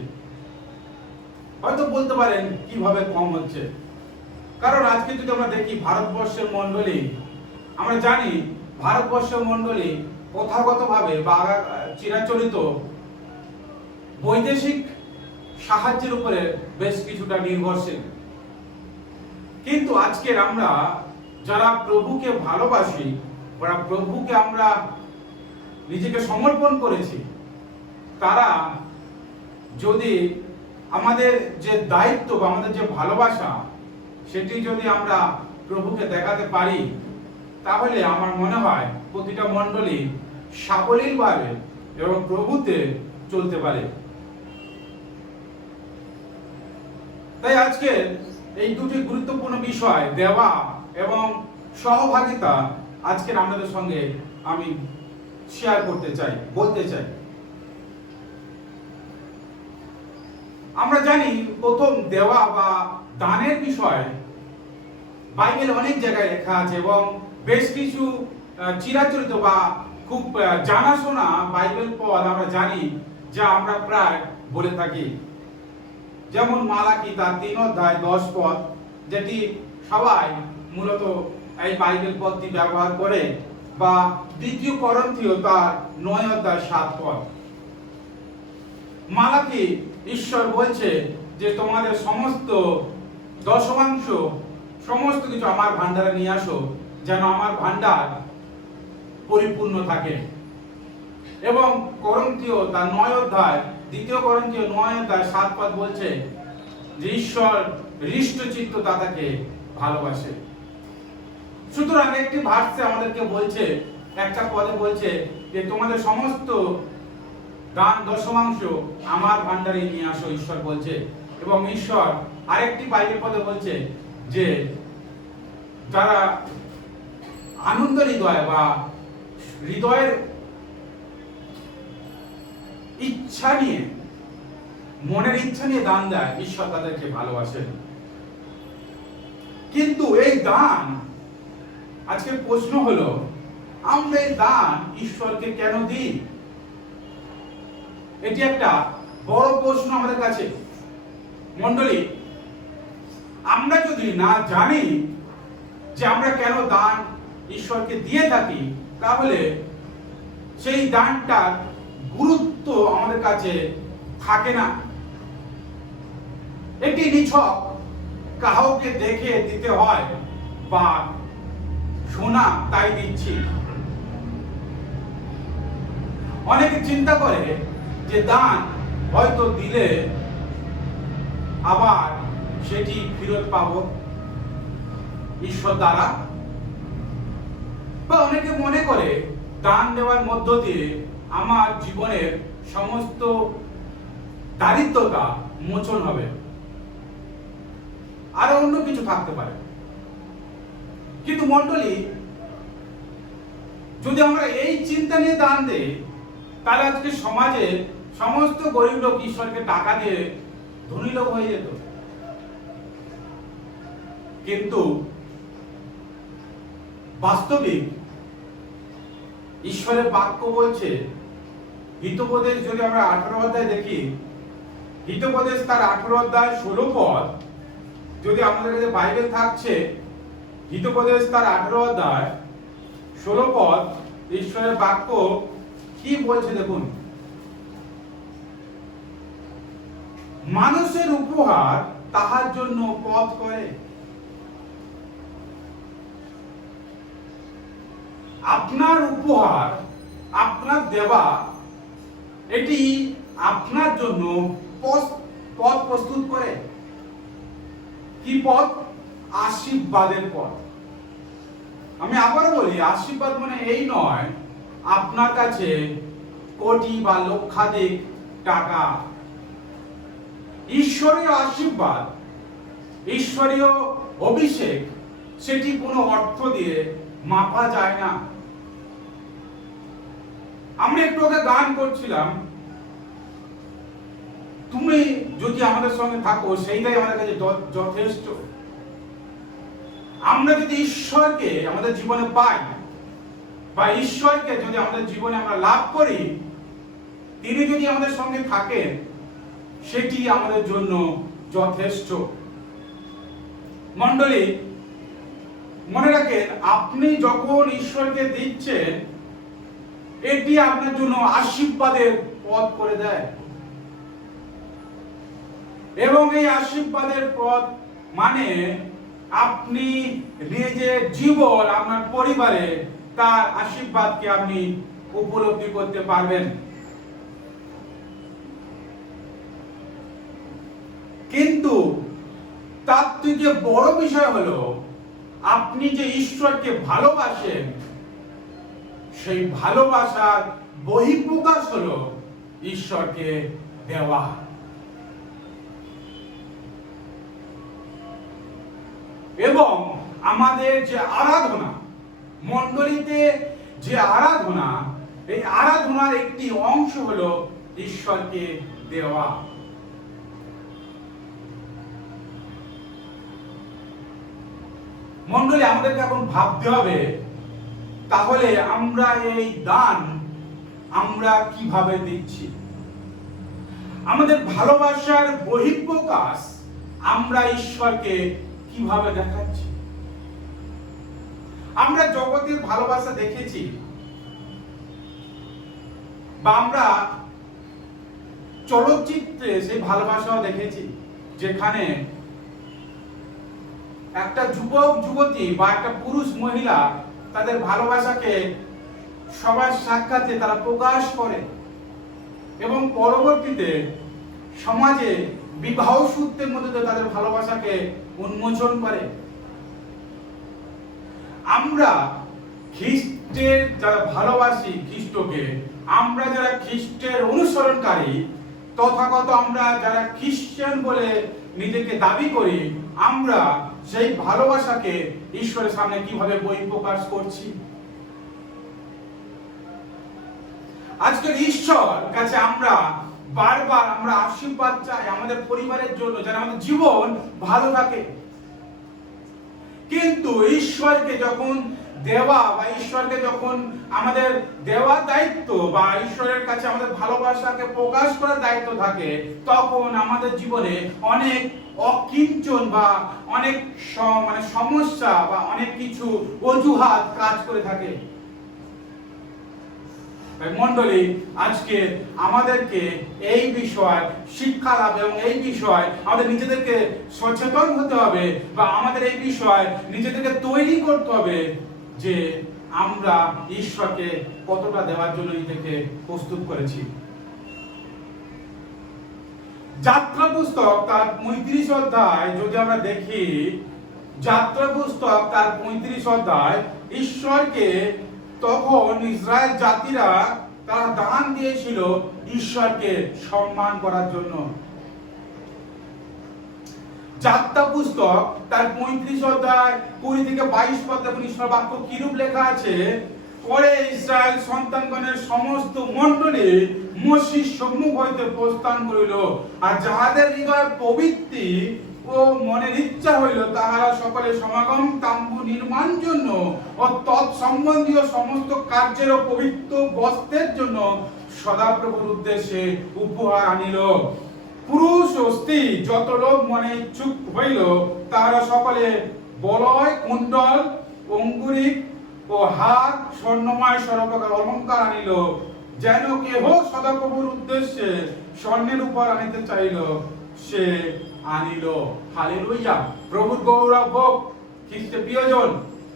হয়তো বলতে পারেন কিভাবে কম হচ্ছে। কারণ আজকে যদি আমরা দেখি ভারতবর্ষের মণ্ডলী, আমরা জানি ভারতবর্ষের মণ্ডলী প্রথাগতভাবে বা চিরাচরিত বৈদেশিক সাহায্যের উপরে বেশ কিছুটা নির্ভরশীল। কিন্তু আজকের আমরা যারা প্রভুকে ভালোবাসি বা প্রভুকে আমরা নিজেকে সমর্পণ করেছি, তারা যদি আমাদের যে দায়িত্ব বা আমাদের যে ভালোবাসা, সেটি যদি আমরা প্রভুকে দেখাতে পারি, তাহলে আমার মনে হয় প্রতিটা মণ্ডলী সাবলীলভাবে এবং প্রভুতে চলতে পারে। তাই আজকে এই দুটি গুরুত্বপূর্ণ বিষয়, দেওয়া এবং সহভাগিতা, আজকের আপনাদের সঙ্গে আমি শেয়ার করতে চাই, বলতে চাই। আমরা জানি প্রথম দেওয়া বা দানের বিষয় বাইবেলে অনেক জায়গায় লেখা আছে, এবং বেশ কিছু চিরাচরিত বা খুব জানাশোনা বাইবেল পদ আমরা জানি, যা আমরা প্রায় বলে থাকি। যেমন মালাকি তার 3 অধ্যায় 10 পদ, যেটি সবাই মূলত এই বাইবেল পদটি ব্যবহার করে, বা 2 করন্থীয় তার 9 অধ্যায় 7 পদ। মালাকি ঈশ্বর বলছে যে তোমাদের সমস্ত দশমাংশ সমস্ত কিছু আমার ভান্ডারে নিয়ে আসো, যেন আমার ভান্ডার পরিপূর্ণ থাকে। এবং করন্থীয় তার 9 অধ্যায়, 2 করন্থীয় 9 অধ্যায় 7 পদ বলছে যে ঈশ্বর হৃষ্টচিত্ত দাতাকে ভালোবাসে। সুতরাং একটি ভার্সে আমাদেরকে বলছে, একটা পদে বলছে যে তোমাদের সমস্ত দান দশমাংশ আমার ভান্ডারে নিয়ে আসো, ঈশ্বর বলছে। এবং ঈশ্বর আরেকটি বাইবেল পদে বলছে যে যারা আনন্দ হৃদয় বা হৃদয়ের ইচ্ছা নিয়ে, মনের ইচ্ছা নিয়ে দান দেয়, ঈশ্বর তাদেরকে ভালোবাসেন। কিন্তু এই দান, আজকে প্রশ্ন হলো, আমরা এই দান ঈশ্বরকে কেন দিই? এটি একটা বড় প্রশ্ন আমাদের কাছে। মণ্ডলী, আমরা যদি না জানি যে আমরা কেন দান ঈশ্বরকে দিয়ে থাকি, তাহলে সেই দানটার গুরুত্ব আমাদের কাছে থাকে না। এটি নিছক কাউকে দেখে দিতে হয়, বা শোনা তাই দিচ্ছি। অনেকে চিন্তা করে যে দান হয়তো দিলে আবার সেটি ফেরত পাবো ঈশ্বর দ্বারা, বা অনেকে মনে করে দান দেওয়ার মধ্য দিয়ে আমার জীবনের সমস্ত দারিদ্রতা মোচন হবে, আর অন্য কিছু থাকতে পারে। কিন্তু মণ্ডলী, যদি আমরা এই চিন্তা নিয়ে দান দেই, তাহলে আজকে সমাজে সমস্ত গরিব লোক ঈশ্বরকে টাকা দিয়ে ধনী লোক হয়ে যেত। কিন্তু বাস্তবিক ঈশ্বরের বাক্য বলছে, হিতোপদেশ যদি আমরা 18 অধ্যায় দেখি, হিতোপদেশ তার 18 অধ্যায় 16 পদ, যদি আমাদের কাছে বাইবেল থাকছে, হিতোপদেশ তার 18 অধ্যায় 16 পদ, ঈশ্বরের বাক্য কি বলছে দেখুন। মানুষের উপহার তাহার জন্য পথ করে, আপনার উপহার, আপনার দেওয়া, এটি আপনার জন্য পথ প্রস্তুত করে। কি পথ? আশীর্বাদের পথ। আমি আবার বলি, আশীর্বাদ মানে এই নয় আপনার কাছে কোটি বা লক্ষাধিক টাকা। ঈশ্বরীয় আশীর্বাদ, ঈশ্বরীয় অভিষেক সেটি কোনো অর্থ দিয়ে মাপা যায় না। আমরা একটু আগে গান করছিলাম, তুমি যদি আমাদের সঙ্গে থাকো সেইটাই আমাদের কাছে যথেষ্ট। আমরা যদি ঈশ্বরকে আমাদের জীবনে পাই বা ঈশ্বরকে যদি আমাদের জীবনে আমরা লাভ করি, তিনি যদি আমাদের সঙ্গে থাকেন, সেটি আমাদের জন্য যথেষ্ট। মণ্ডলী, মনে রাখেন, আপনি যখন ঈশ্বরকে দিচ্ছেন, এটি আপনার জন্য আশীর্বাদের পথ করে দেয়। এবং এই আশীর্বাদের পথ মানে আপনি নিজের জীবন, আপনার পরিবারে তার আশীর্বাদকে আপনি উপলব্ধি করতে পারবেন। কিন্তু তার থেকে বড় বিষয় হলো, আপনি যে ঈশ্বরকে ভালোবাসেন, সেই ভালোবাসার বহিঃপ্রকাশ হলো ঈশ্বরকে দেওয়া। এবং আমাদের যে আরাধনা, মণ্ডলীতে যে আরাধনা, এই আরাধনার একটি অংশ হলো ঈশ্বরকে দেওয়া। মণ্ডলী, আমাদেরকে এখন ভাবতে হবে, তাহলে আমরা এই দান আমরা কিভাবে দিচ্ছি? আমাদের ভালোবাসার বহিঃপ্রকাশ আমরা ঈশ্বরকে কিভাবে দেখাচ্ছি? আমরা জগতের ভালোবাসা দেখেছি, বা আমরা চলচ্চিত্রে সেই ভালোবাসাও দেখেছি, যেখানে একটা যুবক যুবতী বা একটা পুরুষ মহিলা তাদের ভালোবাসাকে সবার সাক্ষাতে তারা প্রকাশ করে এবং পরবর্তীতে সমাজে বিবাহ সূত্রের মধ্যে তাদের ভালোবাসাকে উন্মোচন করে। আমরা খ্রিস্টের যারা ভালোবাসি খ্রিস্টকে, আমরা যারা খ্রিস্টের অনুসরণকারী, তথাগত আমরা যারা খ্রিস্টান বলে নিজেকে দাবি করি, আমরা সেই ভালোবাসাকে ঈশ্বরের সামনে কিভাবে বহিঃপ্রকাশ করছি? আজকের ঈশ্বর কাছে আমরা বারবার আমরা আশীর্বাদ চাই আমাদের পরিবারের জন্য, যেন আমাদের জীবন ভালো থাকে। কিন্তু ঈশ্বরকে যখন দেওয়া বা ঈশ্বরকে যখন আমাদের দেওয়ার দায়িত্ব বা ঈশ্বরের কাছে আমাদের ভালোবাসাকে প্রকাশ করার দায়িত্ব থাকে, তখন আমাদের জীবনে অনেক অকিঞ্চন বা অনেক সমস্যা বা অনেক কিছু অজুহাত কাজ করে থাকে। মণ্ডলী, আজকে আমাদেরকে এই বিষয় শিক্ষা লাভ এবং এই বিষয় আমাদের নিজেদেরকে সচেতন হতে হবে, বা আমাদের এই বিষয় নিজেদেরকে তৈরি করতে হবে যে আমরা ঈশ্বরকে কতটা দেওয়ার জন্য নিজেকে প্রস্তুত করেছি। যাত্রা পুস্তক তার 35 অধ্যায় যদি আমরা দেখি, যাত্রা পুস্তক তার 35 অধ্যায়, ঈশ্বরকে তখন ইসরায়েল জাতিরা তারা দান দিয়েছিল ঈশ্বরকে সম্মান করার জন্য। যাত্রা পুস্তক তার 35 অধ্যায় 20 থেকে 22 পদ ঈশ্বর বাক্য কিরূপ লেখা আছে, পরে ইসরায়েল সন্তানগণের সমস্ত মণ্ডলী মোশির সম্মুখ হইতে প্রস্থান করিল, আর যাহাদের হৃদয় প্রবৃত্তি ও মনের ইচ্ছা হইল, তাহারা সকলে সমাগম তাম্বু নির্মাণ জন্য ও তৎসম্বন্ধীয় সমস্ত কার্যের ও পবিত্র বস্ত্রের জন্য সদাপ্রভুর উদ্দেশ্যে উপহার আনিল। পুরুষ ও স্ত্রী যত লোক মনে ইচ্ছুক হইল, তাহারা সকলে বলয়, কুণ্ডল, অঙ্গুরিক ও হার, স্বর্ণময় সর্বপ্রকার অলঙ্কার আনিল। যেন কেহ সদাপ্রভুর উদ্দেশ্যে স্বর্ণের উপর আনিতে চাইল, সে আনিল। হালেলুয়া! প্রভুর গৌরব হোক। খ্রিস্টে প্রিয়জন,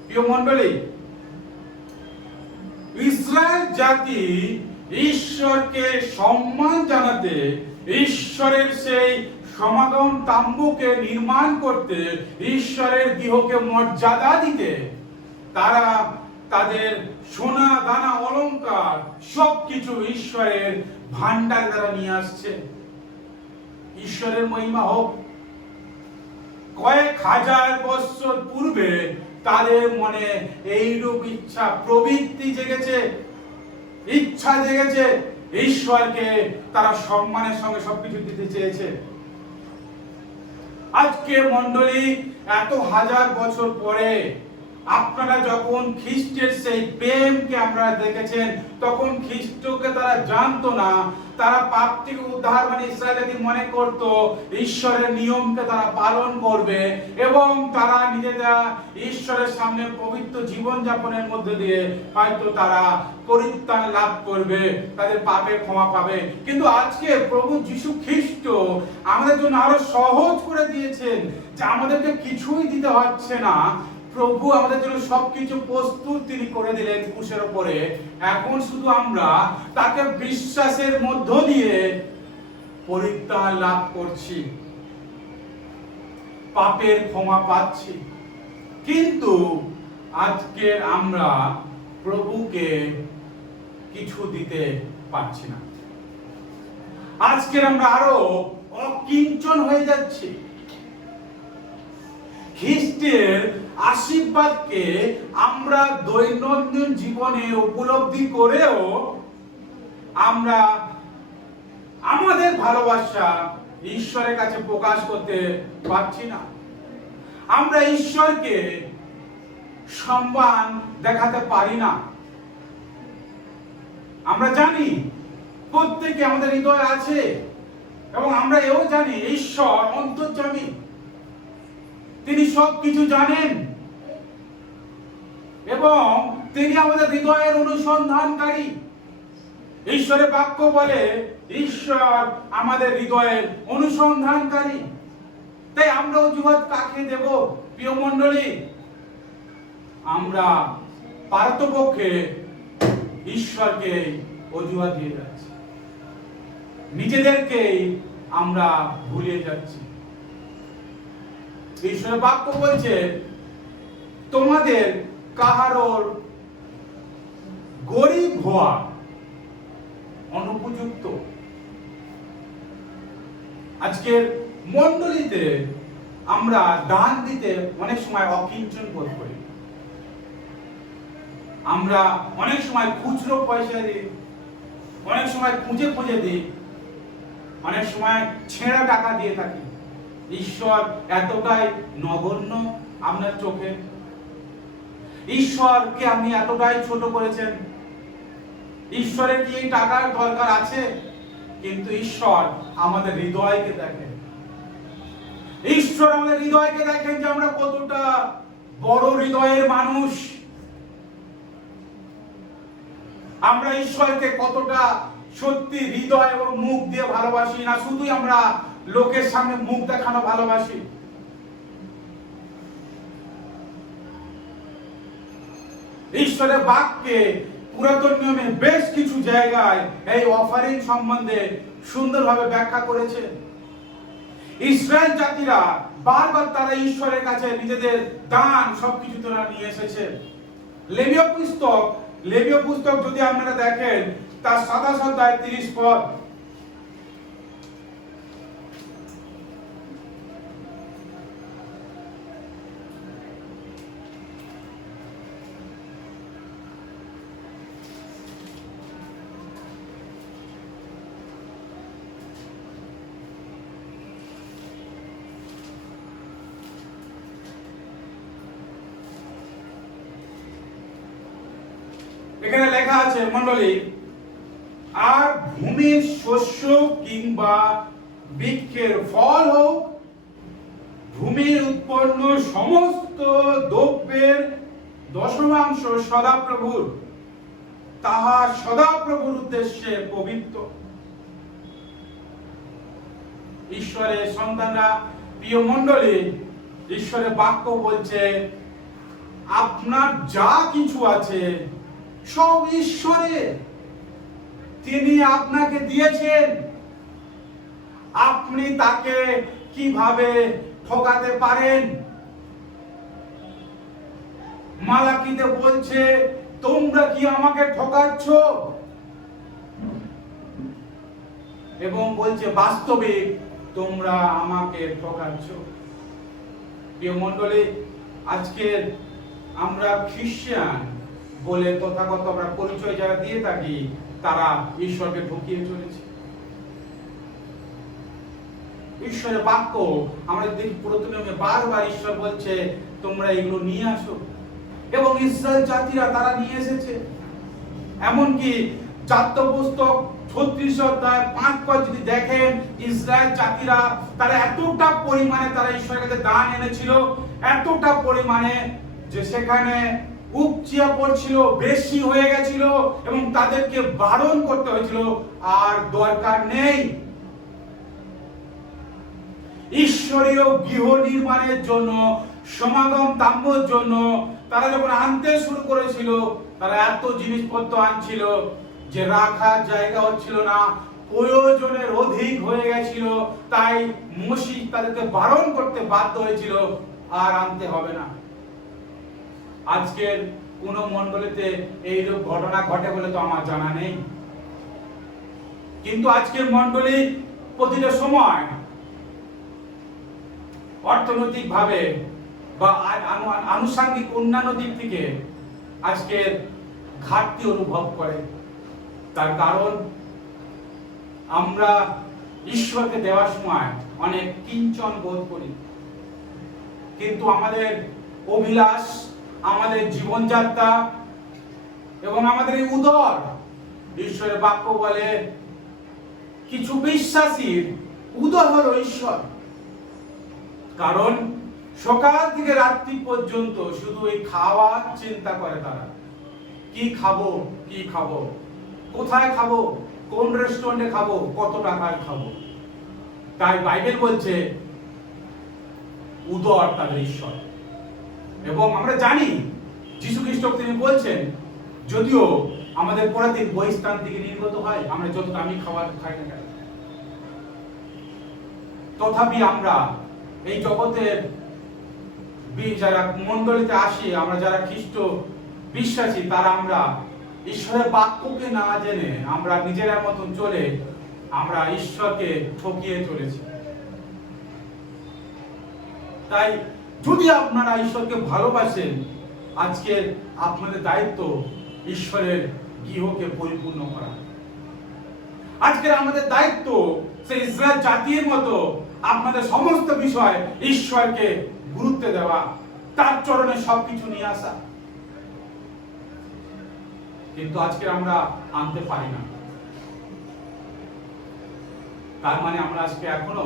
প্রিয় মণ্ডলী, ইসরায়েল জাতি ঈশ্বরকে সম্মান জানাতে, ঈশ্বরের সেই সমাগম তাম্বুকে নির্মাণ করতে, ঈশ্বরের গৃহকে মর্যাদা দিতে, তারা তাদের সোনা দানা অলংকার সবকিছু ঈশ্বরের ভান্ডার দ্বারা নিয়ে আসছে। ঈশ্বরের মহিমা হোক। কয়েক হাজার বছর পূর্বে তাদের মনে এইরূপ ইচ্ছা প্রবৃত্তি জেগেছে, ইচ্ছা জেগেছে, ঈশ্বরকে তারা সম্মানের সঙ্গে সবকিছু দিতে চেয়েছে। আজকে মণ্ডলী, এত হাজার বছর পরে আপনারা যখন খ্রিস্টের সেই প্রেমকে আমরা দেখেছেন, তখন খ্রিস্টকে তারা জানতো না। তারা পাপ থেকে উদ্ধার মানে ইসরায়েল যদি মনে করত ঈশ্বরের নিয়মকে তারা পালন করবে এবং তারা নিজেরা ঈশ্বরের সামনে পবিত্র জীবন যাপনের মধ্যে দিয়ে হয়তো তারা পরিত্রাণ লাভ করবে, তাদের পাপের ক্ষমা পাবে। কিন্তু আজকে প্রভু যীশু খ্রিস্ট আমাদের জন্য আরো সহজ করে দিয়েছেন যে আমাদেরকে কিছুই দিতে হচ্ছে না। প্রভু আমাদের জন্য সবকিছু প্রস্তুত তিনি করে দিলেন ক্রুশের উপরে। এখন শুধু আমরা তাকে বিশ্বাসের মধ্য দিয়ে পরিত্রাণ লাভ করছি, পাপের ক্ষমা পাচ্ছি। কিন্তু আজকে আমরা প্রভুকে কিছু দিতে পারছি না। আজকে আমরা আরো অকিঞ্চন হয়ে যাচ্ছি। খ্রিস্টের আশীর্বাদকে আমরা দৈনন্দিন জীবনে উপলব্ধি করেও আমরা আমাদের ভালোবাসা ঈশ্বরের কাছে প্রকাশ করতে পারছি না। আমরা ঈশ্বরকে সম্মান দেখাতে পারি না। আমরা জানি প্রত্যেকে আমাদের হৃদয় আছে এবং আমরা এও জানি ঈশ্বর অন্তর্যামী, তিনি সব কিছু জানেন এবং তিনি আমাদের হৃদয়ের অনুসন্ধানকারী। ঈশ্বরের বাক্য বলে ঈশ্বর আমাদের হৃদয়ের অনুসন্ধানকারী। তাই আমরা অজুহাত কাকে দেব? প্রিয় মণ্ডলী, আমরা পারতপক্ষে ঈশ্বরকে অজুহাত দিয়ে যাচ্ছি, নিজেদেরকেই আমরা ভুলিয়ে যাচ্ছি। ঈশ্বরের বাক্য বলছে তোমাদের কাহারোর গরিব হওয়া অনুপযুক্ত। আজকের মণ্ডলীতে আমরা দান দিতে অনেক সময় অকিঞ্চন বোধ করি। আমরা অনেক সময় খুচরো পয়সা দিই, অনেক সময় খুঁজে খুঁজে দিই, অনেক সময় ছেঁড়া টাকা দিয়ে থাকি। ঈশ্বর এতটাই নগণ্য আপনার চোখে? ঈশ্বরকে আপনি এতটাই ছোট করেছেন? ঈশ্বরের কি এই টাকার দরকার আছে? কিন্তু ঈশ্বর আমাদের হৃদয়কে দেখেন। ঈশ্বর আমাদের হৃদয়কে দেখেন যে আমরা কতটা বড় হৃদয়ের মানুষ। আমরা ঈশ্বরকে কতটা সত্যি হৃদয় এবং মুখ দিয়ে ভালোবাসি, না শুধুই আমরা লোকের সামনে মুখ দেখানো ভালোবাসি। ঈশ্বরের বাক্যে পুরাতন নিয়মে বেশ কিছু জায়গায় এই অফারিং সম্বন্ধে সুন্দরভাবে ব্যাখ্যা করেছে। ইসরায়েল জাতিরা বারবার তারা ঈশ্বরের কাছে নিজেদের দান সবকিছু তারা নিয়ে এসেছে। লেবীয় পুস্তক যদি আপনারা দেখেন তার 27 অধ্যায় 30 পদ, এখানে লেখা আছে মণ্ডলী, আর ভূমির শস্য কিংবা বৃক্ষের ফল হোক, ভূমির উৎপন্ন সমস্ত দ্রব্যের দশমাংশ সদাপ্রভুর, তাহা সদাপ্রভুর উদ্দেশ্যে পবিত্র। ঈশ্বরের সন্তানরা, প্রিয় মণ্ডলী, ঈশ্বরের বাক্য বলছে আপনার যা কিছু আছে সব ঈশ্বরের। তিনি আপনাকে দিয়েছেন, আপনি তাকে কিভাবে ঠকাতে পারেন? মালাকিতে বলছে তোমরা কি আমাকে ঠকাচ্ছ? এবং বলছে বাস্তবিক তোমরা আমাকে ঠকাচ্ছ। প্রিয় মণ্ডলী, আজকের আমরা খ্রিস্টান বলে তথাগত আমরা পরিচয় যারা দিয়ে থাকি তারা ঈশ্বরকে ঠকিয়ে চলেছে। ঈশ্বরের বাক্য আমরা দেখি পুরাতন নিয়মে বারবার ঈশ্বর বলছে তোমরা এগুলো নিয়ে আসো, এবং ইসরায়েল জাতিরা তারা নিয়ে এসেছে। এমনকি জাতীয় পুস্তক 36 অধ্যায় 5 পদ যদি দেখেন, ইসরায়েল জাতিরা তারা এতটা পরিমাণে তারা ঈশ্বরের কাছে দান এনেছিল, এতটা পরিমাণে যে সেখানে উপচিয়া পড়ছিল, বেশি হয়ে গেছিল, এবং তাদেরকে বারণ করতে হয়েছিল আর দরকার নেই। ঈশ্বরীয় গৃহ নির্মাণের জন্য, সমাগম তাম্বুর জন্য তারা যখন আনতে শুরু করেছিল, তারা এত জিনিসপত্র আনছিল যে রাখার জায়গা হচ্ছিল না, প্রয়োজনের অধিক হয়ে গেছিল। তাই মোশে তাদেরকে বারণ করতে বাধ্য হয়েছিল আর আনতে হবে না। আজকের কোন মণ্ডলীতে এইরূপ ঘটনা ঘটে বলে তো আমার জানা নেই, কিন্তু আজকের মণ্ডলী প্রতিটা সময় অর্থনৈতিক ভাবে বা আনুষঙ্গিক অন্যান্য দিক থেকে আজকের ঘাটতি অনুভব করে। তার কারণ আমরা ঈশ্বরকে দেওয়ার সময় অনেক কিঞ্চন বোধ করি, কিন্তু আমাদের অভিলাষ, আমাদের জীবনযাত্রা এবং আমাদের এই উদর, ঈশ্বরের বাক্য বলে কিছু বিশ্বাসীর উদর হলো ঈশ্বর। কারণ সকাল থেকে রাত্রি পর্যন্ত শুধু এই খাওয়ার চিন্তা করে তারা, কি খাবো, কি খাবো, কোথায় খাবো, কোন রেস্টুরেন্টে খাবো, কত টাকার খাবো। তাই বাইবেল বলছে উদর তাদের ঈশ্বর। এবং আমরা জানি যীশু খ্রিস্ট তিনি বলছেন, যদিও আমাদের পরের বহিস্থান থেকে নির্গত হয়, আমরা যত দামি খাবার খাই না কেন, তথাপি আমরা এই জগতের যারা মণ্ডলীতে আসি, আমরা যারা খ্রিস্ট বিশ্বাসী, তারা আমরা ঈশ্বরের বাক্যকে না জেনে আমরা নিজেরা মতন চলে আমরা ঈশ্বরকে ঠকিয়ে চলেছি। তাই যদি আপনারা ঈশ্বরকে ভালোবাসেন, আজকে আপনাদের দায়িত্ব ঈশ্বরের গৃহকে পরিপূর্ণ করা। আজকের আমাদের দায়িত্ব সেই ইসরায়েল জাতির মতো আপনাদের সমস্ত বিষয় ঈশ্বরকে গুরুত্ব দেওয়া, তার চরণে সবকিছু নিয়ে আসা। কিন্তু আজকে আমরা আনতে পারি না। তার মানে আমরা আজকে এখনো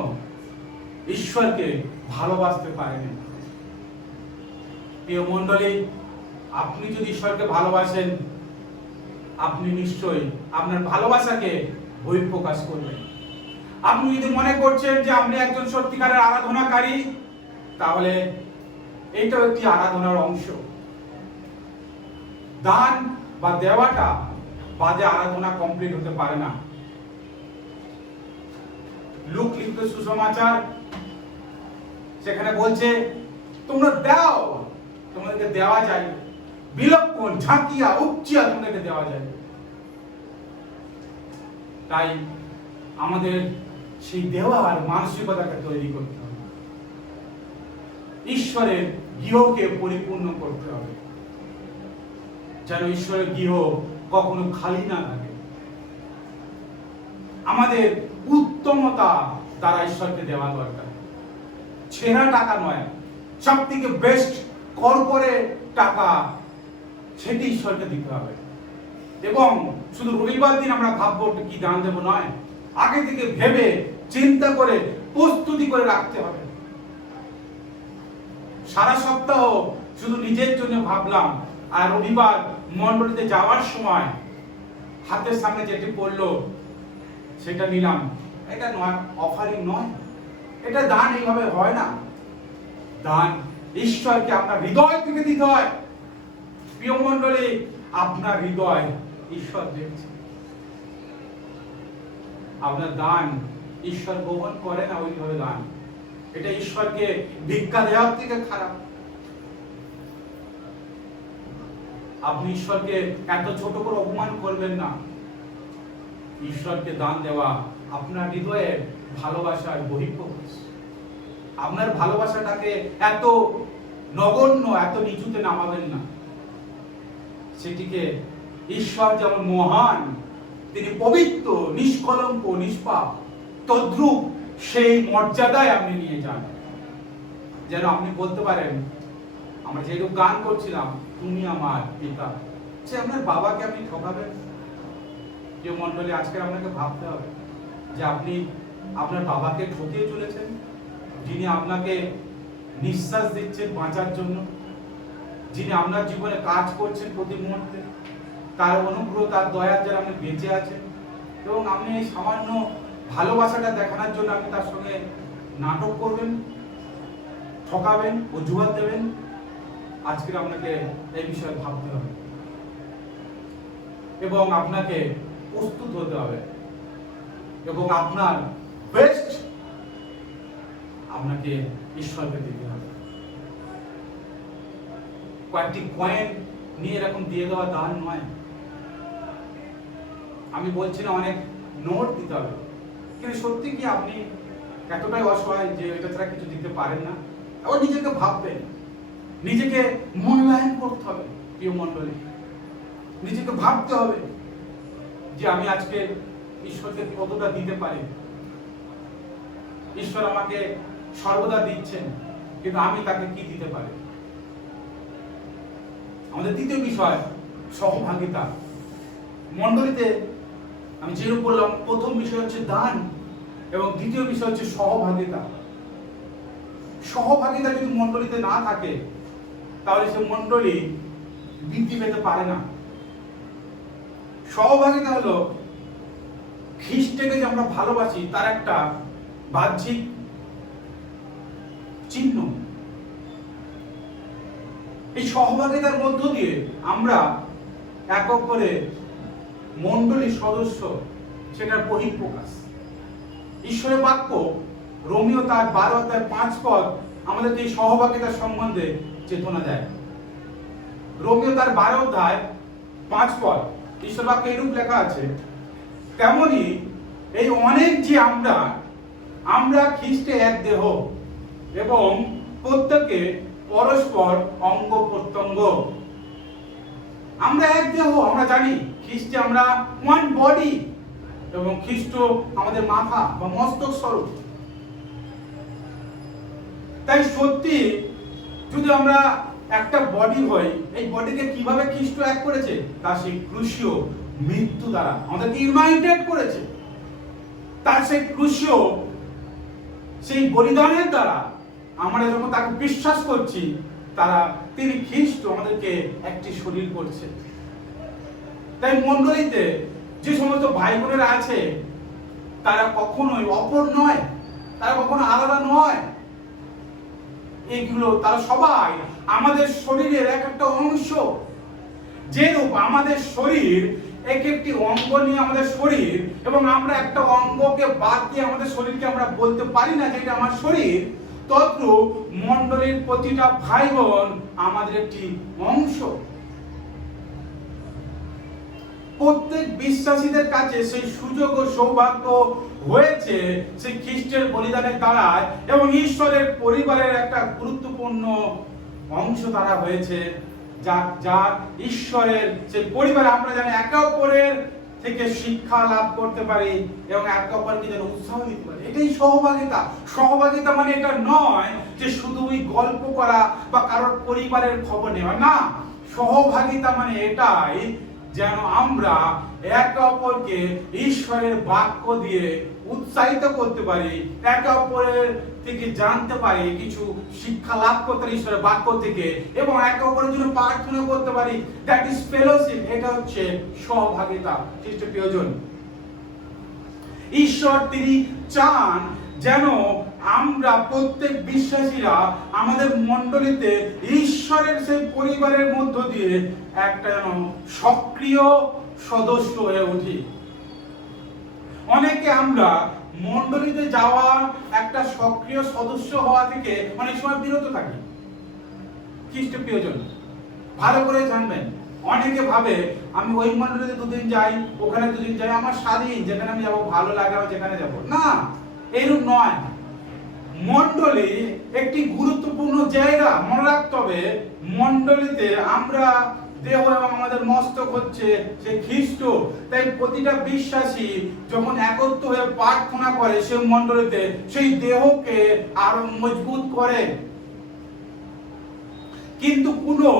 ঈশ্বরকে ভালোবাসতে পারিনি। প্রিয় মণ্ডলী, আপনি যদি ঈশ্বরকে ভালোবাসেন, আপনি নিশ্চয়ই আপনার ভালোবাসাকে বহিঃপ্রকাশ করবেন। আপনি যদি মনে করছেন যে আপনি একজন সত্যিকারের আরাধনাকারী, তাহলে এইটাও একটি আরাধনার অংশ। দান বা দেওয়াটা বাদে আরাধনা কমপ্লিট হতে পারে না। লুক লিখিত সুসমাচার সেখানে বলছে তোমরা দাও, তোমাদেরকে দেওয়া যায়, বিলক্ষণ ঝাঁকিয়া উপচিয়া তোমাদেরকে দেওয়া যায়। তাই আমাদের সেই দেওয়ার মানসিকতাকে তৈরি করতে হবে, ঈশ্বরের গৃহকে পরিপূর্ণ করতে হবে, যেন ঈশ্বরের গৃহ কখনো খালি না থাকে। আমাদের উত্তমতা দ্বারা ঈশ্বরকে দেওয়া দরকার, ছেঁড়া টাকা নয়, সব থেকে বেস্ট করে টাকা, সেটি ঈশ্বরকে দিতে হবে। এবং শুধু রবিবার দিন আমরা ভাববো কি দান দেবো নয়, আগে থেকে ভেবে চিন্তা করে প্রস্তুতি করে রাখতে হবে। সারা সপ্তাহ শুধু নিজের জন্য ভাবলাম, আর রবিবার মণ্ডলীতে যাওয়ার সময় হাতের সামনে যেটি পড়লো সেটা নিলাম, এটা নয়, অফারিং নয়, এটা দান এইভাবে হয় না। দান ঈশ্বরকে আপনার হৃদয় থেকে দিতে হয়। প্রিয় মণ্ডলী, আপনার হৃদয় ঈশ্বর দেখছে। আপনার দান ঈশ্বর গ্রহণ করে না ওইভাবে দান, এটা ঈশ্বরকে ভিক্ষা দেওয়ার থেকে খারাপ। আপনি ঈশ্বরকে এত ছোট করে অপমান করবেন না। ঈশ্বরকে দান দেওয়া আপনার হৃদয়ের ভালোবাসার বহিঃপ্রকাশ। আপনার ভালোবাসাটাকে এত নগণ্য, এত নিচুতে নামাবেন না। সেটিকে ঈশ্বর যেমন মহান, তিনি পবিত্র, নিষ্কলঙ্ক, নিষ্পাপ, তদ্রূপ সেই মর্যাদায় আপনি নিয়ে যান, যেন আপনি বলতে পারেন, আমরা যেরকম গান করছিলাম, তুমি আমার পিতা। সে আপনার বাবাকে আপনি ঠকাবেন? যে মণ্ডলী, আজকে আপনাকে ভাবতে হবে যে আপনি আপনার বাবাকে ঠকিয়ে চলেছেন, যিনি আপনাকে নিঃশ্বাস দিচ্ছেন বাঁচার জন্য, যিনি আপনার জীবনে কাজ করছেন প্রতি মুহূর্তে, তার অনুগ্রহ, তার দয়ার যারা আপনি বেঁচে আছেন, এবং আপনি এই সামান্য ভালোবাসাটা দেখানোর জন্য আপনি তার সঙ্গে নাটক করবেন, ঠকাবেন, অজুহাত দেবেন। আজকে আপনাকে এই বিষয়ে ভাবতে হবে এবং আপনাকে প্রস্তুত হতে হবে এবং আপনার বেস্ট আপনাকে ঈশ্বরকে দিতে হবে। কয়েকটি কয়েন নিয়ে এরকম দিয়ে দেওয়া দান নয়। আমি বলছি না অনেক নোট দিতে হবে, কিন্তু সত্যি কি আপনি এতটাই অসহায় যে এটা ছাড়া কিছু দিতে পারেন না? আবার নিজেকে ভাববেন, নিজেকে মূল্যায়ন করতে হবে। প্রিয় মণ্ডলী, নিজেকে ভাবতে হবে যে আমি আজকে ঈশ্বরকে কতটা দিতে পারি। ঈশ্বর আমাকে সর্বদা দিচ্ছেন, কিন্তু আমি তাকে কি দিতে পারি? আমাদের দ্বিতীয় বিষয় সহভাগিতা। মণ্ডলীতে আমি যেরকম বললাম, প্রথম বিষয় হচ্ছে দান এবং দ্বিতীয় বিষয় হচ্ছে সহভাগিতা। সহভাগিতা যদি মণ্ডলীতে না থাকে, তাহলে সে মণ্ডলী বৃদ্ধি পেতে পারে না। সহভাগিতা হলো খ্রিস্টকে যে আমরা ভালোবাসি তার একটা বাহ্যিক চিহ্ন। এই সহভাগিতার মধ্য দিয়ে আমরা এক করে মণ্ডলীর সদস্য, সেটার বহিঃপ্রকাশ। ঈশ্বরের বাক্য রোমিও তার 12:5 আমাদের এই সহভাগিতার সম্বন্ধে চেতনা দেয়। রোমিও তার 12:5 ঈশ্বর বাক্যে এরূপ লেখা আছে, তেমনি এই অনেক যে আমরা খ্রিস্টে এক দেহ এবং প্রত্যেকে পরস্পর অঙ্গ প্রত্যঙ্গ। আমরা এক দেহ, আমরা জানি খ্রিস্টে আমরা ওয়ান বডি, এবং খ্রিস্ট আমাদের মাথা বা মস্তক স্বরূপ। তাই সত্যি যদি আমরা একটা বডি হই, এই বডিকে কিভাবে খ্রিস্ট এক করেছে? তার সেই ক্রুশীয় মৃত্যু দ্বারা আমাদেরকে ইউনাইটেড করেছে। তার সেই ক্রুশীয় সেই বলিদানের দ্বারা আমরা যখন তাকে বিশ্বাস করছি, তিনি খ্রিস্ট আমাদেরকে একটি শরীর করছে। তাই মণ্ডলীতে যে সমস্ত ভাই বোনেরা আছে, তারা কখনোই অপর নয়, তারা কখনো আলাদা নয়। এগুলো তারা সবাই আমাদের শরীরের এক একটা অংশ। যেরূপ আমাদের শরীর এক একটি অঙ্গ নিয়ে আমাদের শরীর, এবং আমরা একটা অঙ্গকে বাদ দিয়ে আমাদের শরীরকে আমরা বলতে পারি না যে এটা আমার শরীর, তদ্রূপ মণ্ডলীর প্রতিটা ভাই বোন আমাদের একটি অংশ। প্রত্যেক বিশ্বাসীদের কাছে সেই সুযোগ ও সৌভাগ্য হয়েছে সেই খ্রিস্টের বলিদানের দ্বারায়, এবং ঈশ্বরের পরিবারের একটা গুরুত্বপূর্ণ অংশ তারা হয়েছে। যার ঈশ্বরের সেই পরিবারে আমরা জানি একে অপরের থেকে শিক্ষা লাভ করতে পারি এবং একে অপরকে যেন উৎসাহ দিতে পারি। এটাই সহভাগিতা। সহভাগিতা মানে এটা নয় যে শুধু ওই গল্প করা বা কারোর পরিবারের খবর নেওয়া, না। সহভাগিতা মানে এটাই যেন আমরা একে অপরকে ঈশ্বরের বাক্য দিয়ে উৎসাহিত করতে পারি, একে অপরের থেকে জানতে পারি, কিছু শিক্ষা লাভ করতে পারি ঈশ্বরের বাক্য থেকে, এবং একে অপরের জন্য প্রার্থনা করতে পারি। That is fellowship. এটা হচ্ছে সহভাগিতা। খ্রিস্টের প্রিয়জন, ঈশ্বর তিনি চান যেন আমরা প্রত্যেক বিশ্বাসীরা আমাদের মণ্ডলীতে ঈশ্বরের সেই পরিবারের মধ্য দিয়ে একটা যেন সক্রিয় সদস্য হয়ে উঠি। অনেকে আমরা মণ্ডলীতে যাওয়া, একটা সক্রিয় সদস্য হওয়া থেকে অনেক সময় বিরত থাকি। খ্রিস্টের প্রিয়জন, ভালো করে জানবেন, অনেকে ভাবে আমি ওই মণ্ডলীতে 2 দিন যাই, ওখানে 2 দিন যাই, আমার স্বাধীন, যেখানে আমি যাবো, ভালো লাগে আমি যেখানে যাবো। না, এইরূপ নয়। মণ্ডলী একটি গুরুত্বপূর্ণ জায়গা। মনে রাখতে হবে, মণ্ডলীতে আমরা দেহ এবং আমাদের মস্তক হচ্ছে সে খ্রিস্ট। তাই প্রতিটা বিশ্বাসী যখন একত্র হয়ে প্রার্থনা করে সে মণ্ডলীতে, সেই দেহকে আরো মজবুত করে। কিন্তু কোনো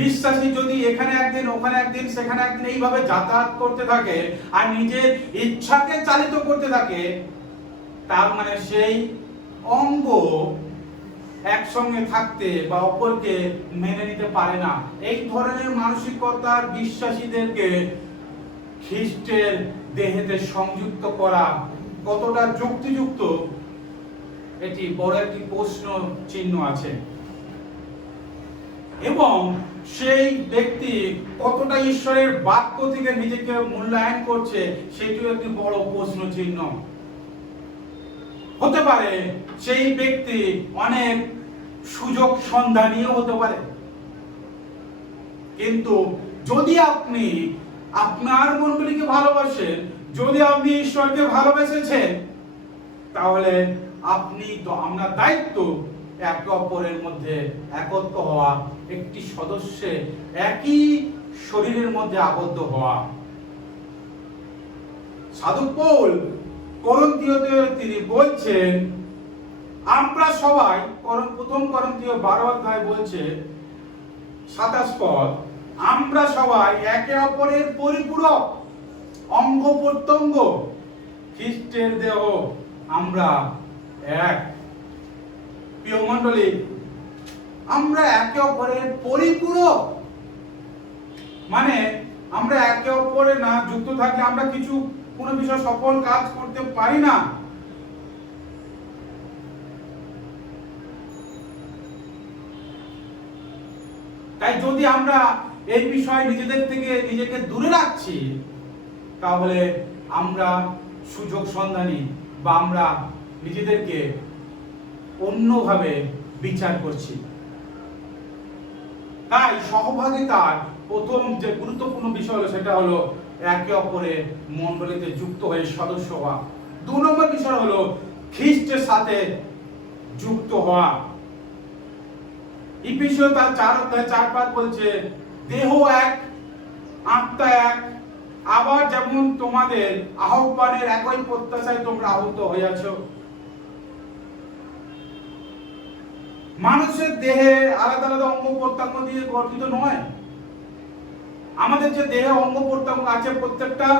বিশ্বাসী যদি এখানে একদিন ওখানে একদিন সেখানে একদিন এইভাবে যাতায়াত করতে থাকে আর নিজের ইচ্ছাকে চালিত করতে থাকে, তার মানে সেই অঙ্গ একসঙ্গে থাকতে বা অপরকে মেনে নিতে পারে না। এই ধরনের মানসিকতার বিশ্বাসীদেরকে খ্রিস্টের দেহেতে সংযুক্ত করা কতটা যুক্তিযুক্ত, এটি বড় একটি প্রশ্ন চিহ্ন আছে। এবং সেই ব্যক্তি কতটা ঈশ্বরের বাক্য থেকে নিজেকে মূল্যায়ন করছে সেটিও একটি বড় প্রশ্ন চিহ্ন। হতে পারে সেই ব্যক্তি অনেক সুযোগ সন্ধানীয় হতে পারে, কিন্তু যদি আপনি আপনার মণ্ডলীকে ভালোবাসেন, যদি আপনি ঈশ্বরকে ভালোবেসেছেন, তাহলে আপনি তো আপনার দায়িত্ব একে অপরের মধ্যে একত্র হওয়া, একটি সদস্যে একই শরীরের মধ্যে আবদ্ধ হওয়া। সাধু পৌল করন্থীয়তে তিনি বলছেন, আমরা সবাই, প্রথম করন্থীয় 12 অধ্যায় বলছে 27 পদ, আমরা সবাই একে অপরের পরিপূরক, অঙ্গ প্রত্যঙ্গ, খ্রিস্টের দেহ, আমরা এক। প্রিয় মণ্ডলী, আমরা একে অপরের পরিপূরক, মানে আমরা একে অপরে না যুক্ত থাকলে আমরা কোনো বিষয় সফল কাজ করতে পারি না। তাই যদি আমরা এই বিষয়ে নিজেদের থেকে নিজেকে দূরে রাখছি, তাহলে আমরা সুযোগ সন্ধানী বা আমরা নিজেদেরকে অন্যভাবে বিচার করছি। তাই সহভাগিতার প্রথম যে গুরুত্বপূর্ণ বিষয় হলো সেটা হলো একে অপরের মণ্ডলীতে যুক্ত হয়ে সদস্য হওয়া। 2 নম্বর বিষয় হলো খ্রিস্টের সাথে যুক্ত হওয়া। ইফিসীয় তার 4 অধ্যায় 4 পদ বলছে, দেহ এক, আত্মা এক, আবার যেমন তোমাদের আহ্বানের একই প্রত্যাশায় তোমরা আহত হইয়াছো। মানুষের দেহে আলাদা আলাদা অঙ্গ প্রত্যঙ্গ দিয়ে গঠিত নয়। আমাদের যে দেহে অঙ্গ প্রত্যঙ্গ আছে প্রত্যেকটা,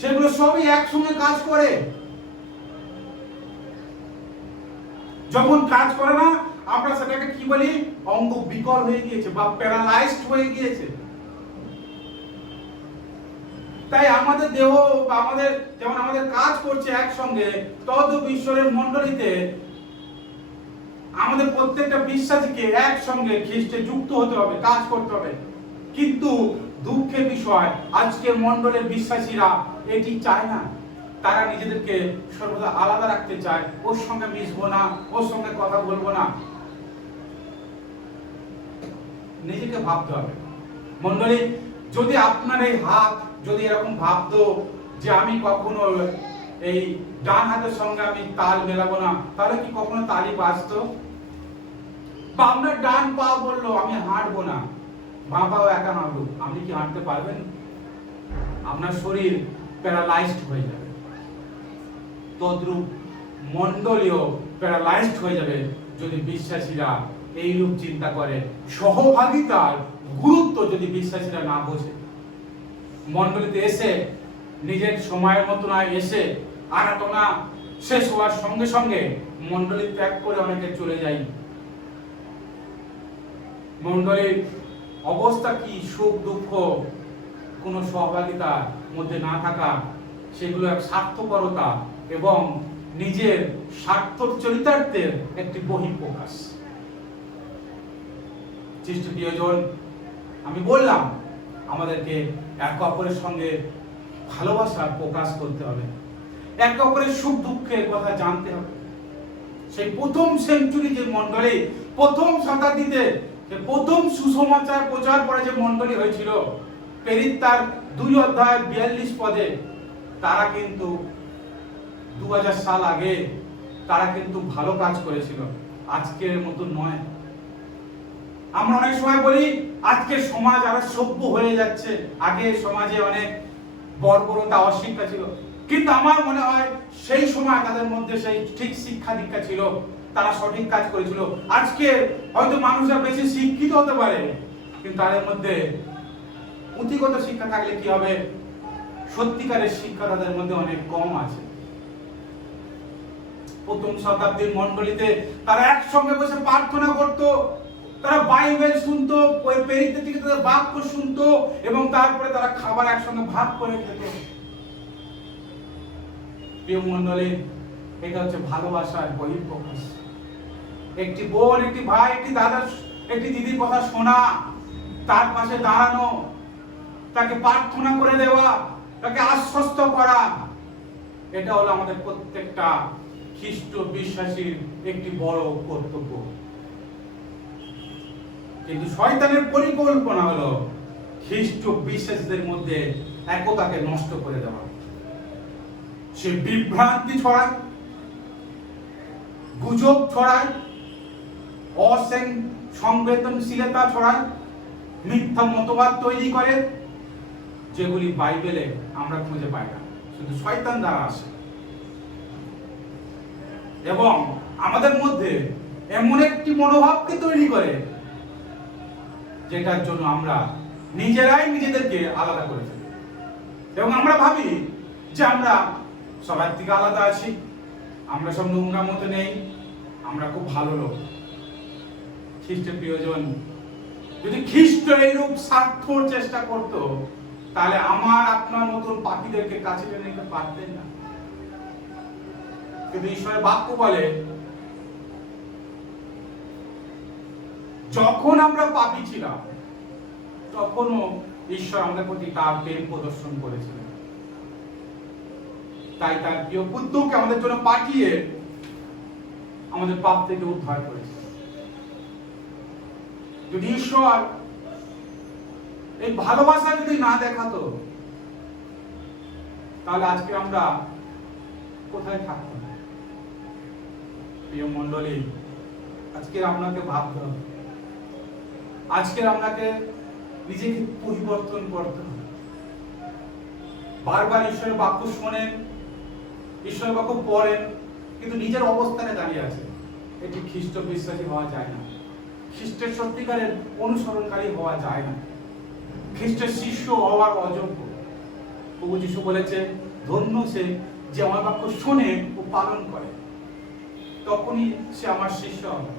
সেগুলো সবই একসঙ্গে কাজ করে। যখন কাজ করে না, আমরা সেটাকে কি বলি? অঙ্গ বিকল হয়ে গিয়েছে বা প্যারালাইজড হয়ে গিয়েছে। তাই আমাদের দেহ বা যেমন আমাদের কাজ করছে একসঙ্গে, তদ্রূপ ঈশ্বরের মণ্ডলীতে আমাদের প্রত্যেকটা বিশ্বাসীকে একসঙ্গে খ্রিস্টে যুক্ত হতে হবে, কাজ করতে হবে। কিন্তু দুঃখের বিষয়, আজকের মণ্ডলের বিশ্বাসীরা এটি চায় না। তারা নিজেদেরকে সর্বদা আলাদা রাখতে চায়, ওর সঙ্গে মিশবো না, ওর সঙ্গে কথা বলবো না। নিজেকে ভাবতে হবে। মণ্ডলী, যদি আপনার এই হাত যদি এরকম ভাবতো যে আমি কখনো এই ডান হাতের সঙ্গে আমি তাল মেলাবো না, তাহলে কি কখনো তালি বাজতো? বা আপনার ডান পা বললো আমি হাঁটবো না, বাঁ পাও একা হাঁটবো, আপনি কি হাঁটতে পারবেন? আপনার শরীর প্যারালাইজড হয়ে যাবে। তদ্রূপ মণ্ডলীয় প্যারালাইজড হয়ে যাবে যদি বিশ্বাসীরা এইরূপ চিন্তা করে। সহভাগিতার গুরুত্ব যদি বিশ্বাসীরা না বোঝে, মণ্ডলীতে এসে নিজের সময়ের মতো না এসে আরাধনা শেষ হওয়ার সঙ্গে সঙ্গে মণ্ডলী ত্যাগ করে অনেকে চলে যায়। মণ্ডলীর অবস্থা কি? সুখ দুঃখ কোনো সহভাগিতার মধ্যে না থাকা, সেগুলো এক স্বার্থপরতা এবং নিজের স্বার্থ চরিতার্থের একটি বহিঃপ্রকাশ। সৃষ্টি প্রিয়জন, আমি বললাম আমাদেরকে একে অপরের সঙ্গে ভালোবাসার প্রকাশ করতে হবে, একে অপরের সুখ দুঃখের কথা জানতে হবে। সেই প্রথম সেঞ্চুরি যে মণ্ডলী, প্রথম শতাব্দীতে প্রথম সুসমাচার প্রচার করে যে মণ্ডলী হয়েছিল, প্রেরিত তার 2 অধ্যায় 42 পদে, তারা কিন্তু 2000 সাল আগে তারা কিন্তু ভালো কাজ করেছিল, আজকের মতো নয়। আমরা অনেক সময় বলি আজকের সমাজ আরো সভ্য হয়ে যাচ্ছে, আগে সমাজে অনেক বর্বরতা অশিক্ষা ছিল, কিন্তু আমার মনে হয় সেই সময় তাদের মধ্যে সেই ঠিক শিক্ষা দীক্ষা ছিল, তারা সঠিক কাজ করেছিল। আজকে হয়তো মানুষরা বেশি শিক্ষিত হতে পারে, কিন্তু তাদের মধ্যে পুঁথিগত শিক্ষা থাকলে কি হবে, সত্যিকারের শিক্ষা তাদের মধ্যে অনেক কম আছে। প্রথম শতাব্দীর মণ্ডলীতে তারা একসঙ্গে বসে প্রার্থনা করত, তারা বাইবেল শুনতো, ওই পেরিতে থেকে তাদের বাক্য শুনতো, এবং তারপরে তারা খাবার একসঙ্গে ভাগ করে খেত। প্রিয় মণ্ডলী, এটা হচ্ছে ভালোবাসার বহিঃপ্রকাশ। একটি বোন, একটি ভাই, একটি দাদা, একটি দিদির কথা শোনা, তার পাশে দাঁড়ানো, তাকে প্রার্থনা করে দেওয়া, তাকে আশ্বস্ত করা, এটা হলো আমাদের প্রত্যেকটা খ্রিস্ট বিশ্বাসীর একটি বড় কর্তব্য। কিন্তু শয়তানের পরিকল্পনা হলো খ্রিস্ট বিশ্বাসীদের মধ্যে একতাকে নষ্ট করে দেওয়া। সে বিভ্রান্তি ছড়ায়, গুজব ছড়ায়, সংবেদনশীলতা ছড়ায়, মিথ্যা মতবাদ তৈরি করে, যেগুলি বাইবেলে আমরা খুঁজে পাই না, শুধু শয়তান দ্বারা আসে। এবং আমাদের মধ্যে এমন একটি মনোভাবকে তৈরি করে যেটার জন্য আমরা নিজেরাই নিজেদেরকে আলাদা করে ফেলি, এবং আমরা ভাবি যে আমরা সবার থেকে আলাদা আছি, আমরা সব নোংরা মতো নেই, আমরা খুব ভালো লোক। খ্রিস্টের প্রিয়জন, যদি খ্রিস্ট এইরূপ স্বার্থর চেষ্টা করত, তাহলে আমার আপনার মতন পাখিদেরকে কাছে টেনে নিতে পারতেন না। কিন্তু ঈশ্বরের বাক্য বলে, যখন আমরা পাপী ছিলাম তখনও ঈশ্বর আমাদের প্রতি তার প্রেম প্রদর্শন করেছিলেন। তাই তার প্রিয় পুত্রকে আমাদের জন্য পাঠিয়ে আমাদের পাপ থেকে উদ্ধার করেছে। যদি ঈশ্বর এই ভালোবাসা যদি না দেখাতো, তাহলে আজকে আমরা কোথায় থাকতাম? প্রিয় মণ্ডলী, আজকে আপনাকে ভাবতে হবে, আজকে আপনাকে নিজেকে পরিবর্তন করতে হবে। বারবার ঈশ্বরের বাক্য শোনেন, ঈশ্বরের বাক্য পড়েন, কিন্তু নিজের অবস্থানে দাঁড়িয়ে আছে, এটি খ্রিস্ট বিশ্বাসী হওয়া যায় না, খ্রিস্টের সত্যিকারের অনুসরণকারী হওয়া যায় না, খ্রিস্টের শিষ্য হওয়ার অযোগ্য। প্রভু যিশু বলেছে, ধন্য সে যে আমার বাক্য শোনে ও পালন করে, তখনই সে আমার শিষ্য হবে।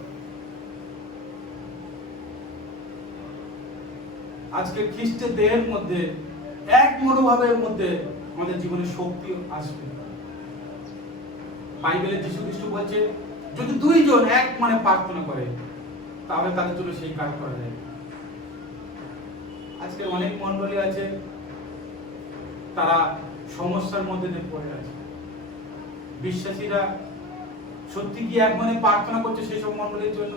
আজকে খ্রিস্টের দেহের মধ্যে এক মনোভাবের মধ্যে আমাদের জীবনে শক্তি আসবে। বাইবেলে যীশু খ্রিস্ট বলছে, যদি দুইজন এক মনে প্রার্থনা করে, তাহলে তাদের জন্য সেই কাজ করা যায়। আজকে অনেক মণ্ডলী আছে, তারা সমস্যার মধ্যে দিয়ে পড়ে আছে। বিশ্বাসীরা সত্যি কি এক মনে প্রার্থনা করছে সেই সব মণ্ডলীর জন্য?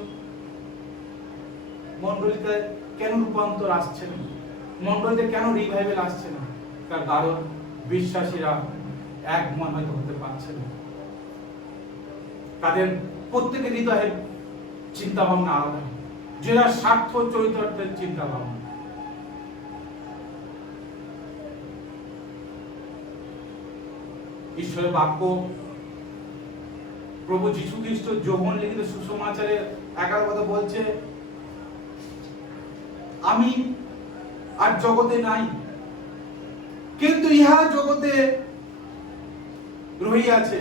মণ্ডলীতে কেন রূপান্তর আসছে না? মণ্ডলীতে কেন রিভাইভেল আসছে না? তার কারণ বিশ্বাসীরা এক মন হয়তো হতে পারছে না। তাদের প্রত্যেকের হৃদয়ের চিন্তা ভাবনা আলাদা, যেটা স্বার্থ চরিতার্থের চিন্তা ভাবনা। ঈশ্বরের বাক্য প্রভু যীশু খ্রিস্ট যোহন লিখিত সুসমাচারে 11 কথা বলছে, আমি আর জগতে নাই, কিন্তু ইহা জগতে রহিয়াছে,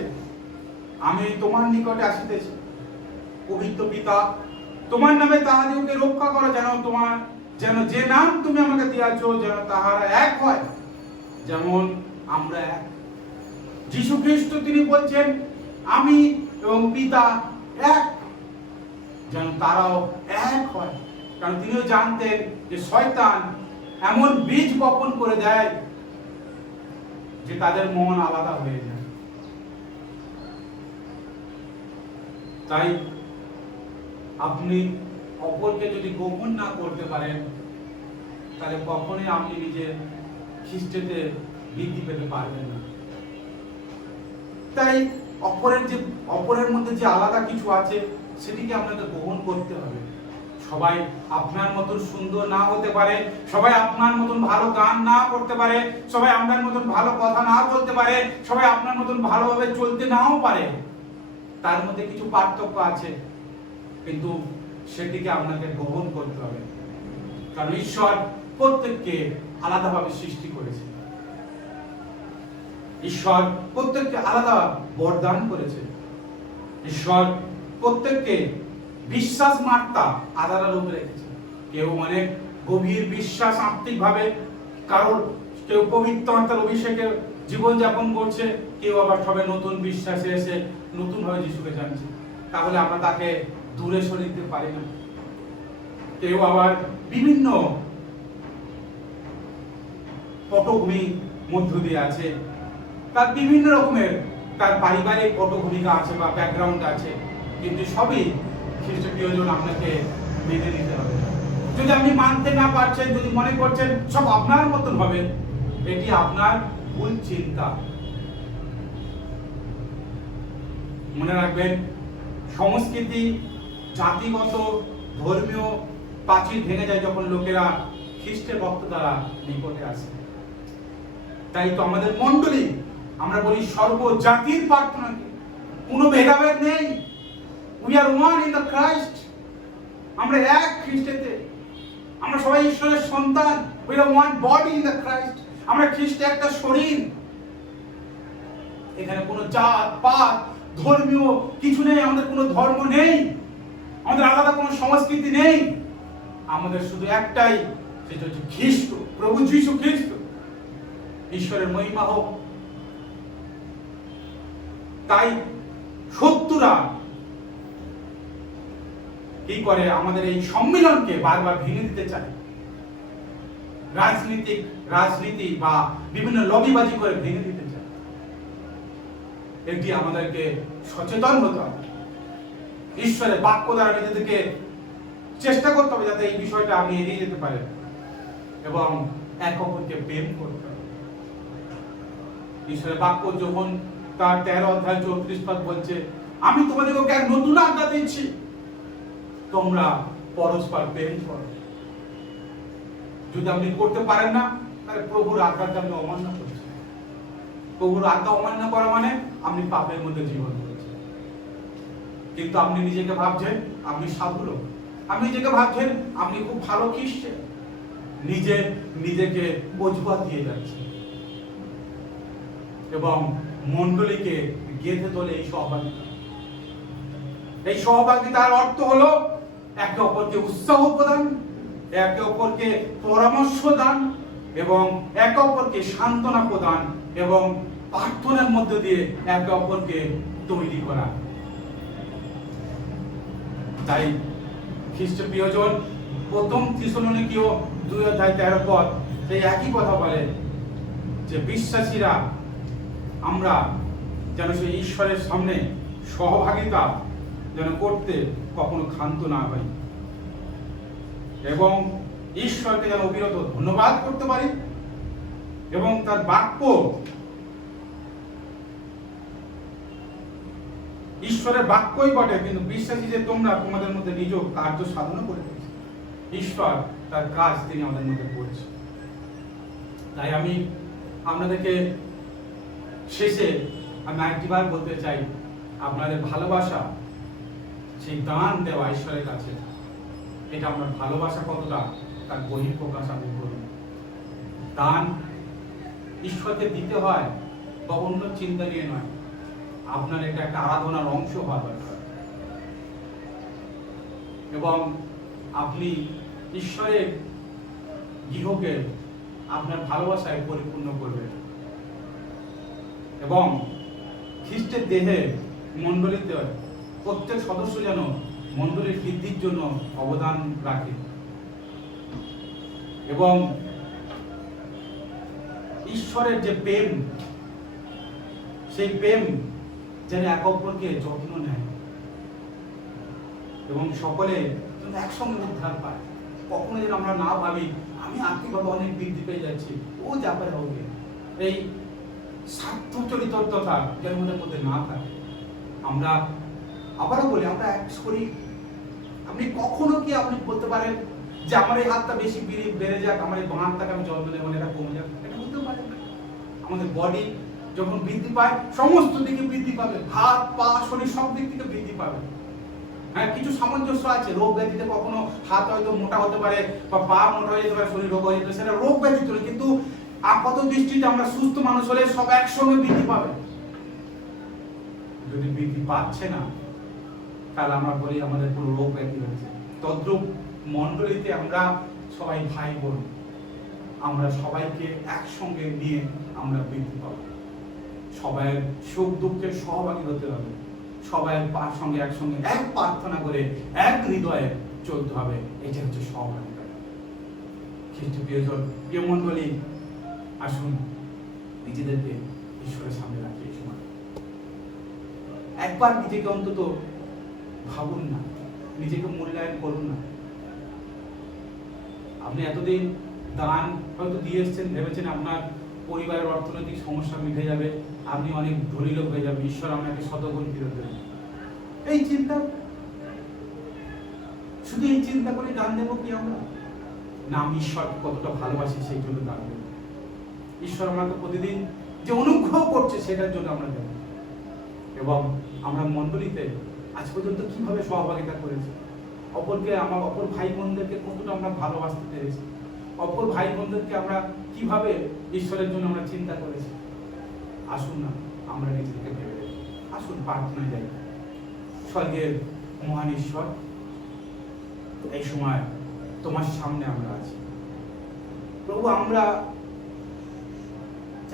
আমি তোমার নিকটে আসিতেছি। পবিত্র পিতা, তোমার নামে তাহাদিগকে রক্ষা করো, যেন যে নাম তুমি আমাকে দিয়াছ, যেন তাহারা এক হয়, যেমন আমরা এক। যীশু খ্রিস্ট তিনি বলছেন, আমি এবং পিতা এক, যেন তারাও এক হয়। কারণ তিনিও জানতেন যে শয়তান এমন বীজ বপন করে দেয় যে তাদের মন আলাদা হয়ে যায়। তাই আপনি অপরকে যদি গোপন না করতে পারেন, তাহলে কখনোই আপনি নিজের খ্রিস্টেতে বৃদ্ধি পেতে পারবেন না। তাই অপরের মধ্যে যে আলাদা কিছু আছে সেটিকে আপনাকে গ্রহণ করতে হবে। সবাই আপনার মতন সুন্দর না হতে পারে, সবাই আপনার মতন ভালো গান না করতে পারে, সবাই আপনার মতন ভালো কথা না বলতে পারে, সবাই আপনার মতন ভালোভাবে চলতে নাও পারে। তার মধ্যে কিছু পার্থক্য আছে, কিন্তু সেটিকে আপনাকে গ্রহণ করতে হবে। কারণ ঈশ্বর প্রত্যেককে আলাদাভাবে সৃষ্টি করেছে। ঈশ্বর প্রত্যেককে আলাদা বরদান করেছে। ঈশ্বর প্রত্যেককে বিশ্বাস মাত্রা আলাদা রূপে রেখেছে। কেউ অনেক গভীর বিশ্বাস আত্মিকভাবে, কারোর কেউ পবিত্র আত্মার অভিষেকে জীবনযাপন করছে, কেউ আবার সবে নতুন বিশ্বাসে এসে নতুনভাবে যিশুকে জানছে। তাহলে আমরা তাকে দূরে সরিয়ে দিতে পারি না। কেউ আবার বিভিন্ন পটভূমি মধ্য দিয়ে আছে, তার বিভিন্ন রকমের তার পারিবারিক পটভূমিকা আছে বা ব্যাকগ্রাউন্ড আছে, কিন্তু সবই খ্রিস্টীয়জন আপনাকে মেনে নিতে হবে। যদি আপনি মানতে না পারছেন, যদি মনে করছেন সব আপনার মতন হবে, এটি আপনার ভুল চিন্তা। মনে রাখবেন, সংস্কৃতি, জাতিগত, ধর্মীয় প্রাচীর ভেঙে যায় যখন লোকেরা খ্রিস্টের ভক্ত দ্বারা নিকটে আসে। তাই তো আমাদের মণ্ডলী, আমরা বলি সর্বজাতির প্রার্থনা, কোনো ভেদাভেদ নেই। We are one in the Christ. আমরা এক খ্রিস্টেতে, আমরা সবাই ঈশ্বরের সন্তান। We are one body in the Christ. আমরা খ্রিস্টে একটা শরীর। এখানে কোনো জাত পাত ধর্মীয় কিছু নেই, আমাদের কোনো ধর্ম নেই, আমাদের আলাদা কোনো সংস্কৃতি নেই। আমাদের শুধু একটাই, সেটা হচ্ছে খ্রিস্ট, প্রভু যীশু খ্রিস্ট। ঈশ্বরের মহিমা হোক। তাই শত্রুরা কি করে, আমাদের এই সম্মেলনকে বারবার ভেঙে দিতে চায়। রাজনীতি বা বিভিন্ন লবিবাজি করে ভেঙে দিতে চায়। এটি আমাদেরকে সচেতন হতে হবে। ঈশ্বরের বাক্য দ্বারা নিজেদেরকে চেষ্টা করতে হবে যাতে এই বিষয়টা আপনি এড়িয়ে যেতে পারেন এবং এক অপরকে প্রেম করতে হবে। ঈশ্বরের বাক্য যখন তার 13 অধ্যায় 34 পদ বলছে, আমি তোমাদেরকে এক নতুন আজ্ঞা দিচ্ছি, তোমরা পরস্পর প্রেম করো। যদি আপনি করতে পারেন না, তাহলে প্রভুর আজ্ঞাকে আপনি অমান্য করছেন। প্রভুর আজ্ঞা অমান্য করা মানে আপনি পাপের মধ্যে জীবন করছেন। কিন্তু আপনি নিজেকে ভাবছেন আপনি সাধু লোক, আপনি নিজেকে ভাবছেন আপনি খুব ভালো খ্রিস্টান, নিজেকে অজুহাত দিয়ে যাচ্ছে এবং মণ্ডলীকে গেঁথে তোলে এই সহভাগিতা। এই সহভাগিতার অর্থ হলো একে অপরকে উৎসাহ প্রদান, একে অপরকে পরামর্শ দান এবং একে অপরকে সান্ত্বনা প্রদান এবং প্রার্থনার মধ্যে দিয়ে একে অপরকে তৈরি করা। তাই খ্রিস্ট প্রিয়জন প্রথম থিসসলুনিকীয় 2 অধ্যায় 13 পদ সেই একই কথা বলে যে বিশ্বাসীরা আমরা যেন সেই ঈশ্বরের সামনে সহভাগিতা যেন করতে কখনো ক্ষান্ত না হই এবং ঈশ্বরকে যেন অবিরত ধন্যবাদ করতে পারি এবং তার বাক্য, ঈশ্বরের বাক্যই বটে, কিন্তু বিশ্বাসী যে তোমরা তোমাদের মধ্যে নিজ কার্য সাধনা করে ফেলেছ। ঈশ্বর তার কাজ তিনি আমাদের মধ্যে করছে। তাই আমি আপনাদেরকে শেষে আমি আরেকটিবার বলতে চাই, আপনাদের ভালোবাসা, সেই দান দেওয়া ঈশ্বরের কাছে, এটা আপনার ভালোবাসা কতটা তার বহিঃপ্রকাশ আপনি করুন। দান ঈশ্বরকে দিতে হয় বা অন্য চিন্তা নিয়ে নয়, আপনার এটা একটা আরাধনার অংশ হওয়া দরকার এবং আপনি ঈশ্বরের গৃহকে আপনার ভালোবাসায় পরিপূর্ণ করবেন এবং খ্রিস্টের দেহে মণ্ডলীতে প্রত্যেক সদস্য যেন মণ্ডলীর বৃদ্ধির জন্য অবদান রাখে এবং ঈশ্বরের যে প্রেম, সেই প্রেম যেন এক অপরকে যত্ন নেয় এবং সকলে যেন একসঙ্গে উদ্ধার পায়। কখনো যেন আমরা না ভাবি আমি আর্থিকভাবে অনেক বৃদ্ধি পেয়ে যাচ্ছি, ও যা পারে হবে। এই স্বার্থচরিততা যেন আমাদের মধ্যে না থাকে। আমরা আবারও বলি, আমরা এক শরীর। আপনি কখনো কি আপনি বলতে পারেন যে আমার এই হাতটা বেশি বেড়ে যাক, আমার এই বাঁ হাতটাকে আমি যত্ন নেব, এটা কমে যাক? এটা বলতে পারেন না। আমাদের বডি যখন বৃদ্ধি পায় সমস্ত দিকে বৃদ্ধি পাবে, হাত পা শরীর সব দিক থেকে বৃদ্ধি পাবে। হ্যাঁ, কিছু সামঞ্জস্য আছে। রোগ ব্যাধিতে কখনো হাত হয়তো মোটা হতে পারে বা পা মোটা হয়ে যেতে পারে, শরীর রোগ হয়ে যেতে পারে, সেটা রোগ ব্যাধি চলে। কিন্তু আপাত দৃষ্টিতে আমরা সুস্থ মানুষ হলে সব একসঙ্গে বৃদ্ধি পাবে। যদি বৃদ্ধি পাচ্ছে না, তাহলে আমরা বলি আমাদের পুরো রোগ ব্যাধি হয়েছে। তদ্রূপ মণ্ডলীতে আমরা সবাই ভাই বোন, আমরা সবাইকে একসঙ্গে নিয়ে আমরা বৃদ্ধি পাবো। সবাই সুখ দুঃখে সহভাগী হতে হবে, সবাই সঙ্গে একসঙ্গে এক প্রার্থনা করে এক হৃদয়ে চলতে হবে। এটা হচ্ছে সহভাগিতা। খ্রিস্ট প্রিয়জন, প্রিয় মণ্ডলী, আসুন নিজেদেরকে ঈশ্বরের সামনে রাখি। এই সময় একবার নিজেকে অন্তত ভাবুন না, নিজেকে মূল্যায়ন করুন না। আপনি এতদিন দান হয়তো দিয়ে এসছেন, ভেবেছেন আপনার পরিবারের অর্থনৈতিক সমস্যা মিটে যাবে, আপনি অনেক ধনী লোক হয়ে যাবে, ঈশ্বর আপনাকে শতগুণ ফেরত দেবেন। এই চিন্তা, শুধু এই চিন্তা করে দান দেবো কি আমরা? না, আমি ঈশ্বর কতটা ভালোবাসি সেই জন্য দান দেব। ঈশ্বর আমাকে প্রতিদিন যে অনুগ্রহ করছে সেটার জন্য আমরা দেব। এবং আমরা মণ্ডলীতে আজ পর্যন্ত কিভাবে সহভাগিতা করেছি, অপরকে, আমার অপর ভাই বোনদেরকে কতটা আমরা ভালোবাসতে পেরেছি, অপর ভাই বোনদেরকে আমরা কিভাবে ঈশ্বরের জন্য আমরা চিন্তা করেছি। আসুন না আমরা নিজেদেরকে ভেবে দেখি, আসুন প্রার্থনায় যাই। স্বর্গের মহান ঈশ্বর, এই সময় তোমার সামনে আমরা আছি প্রভু। আমরা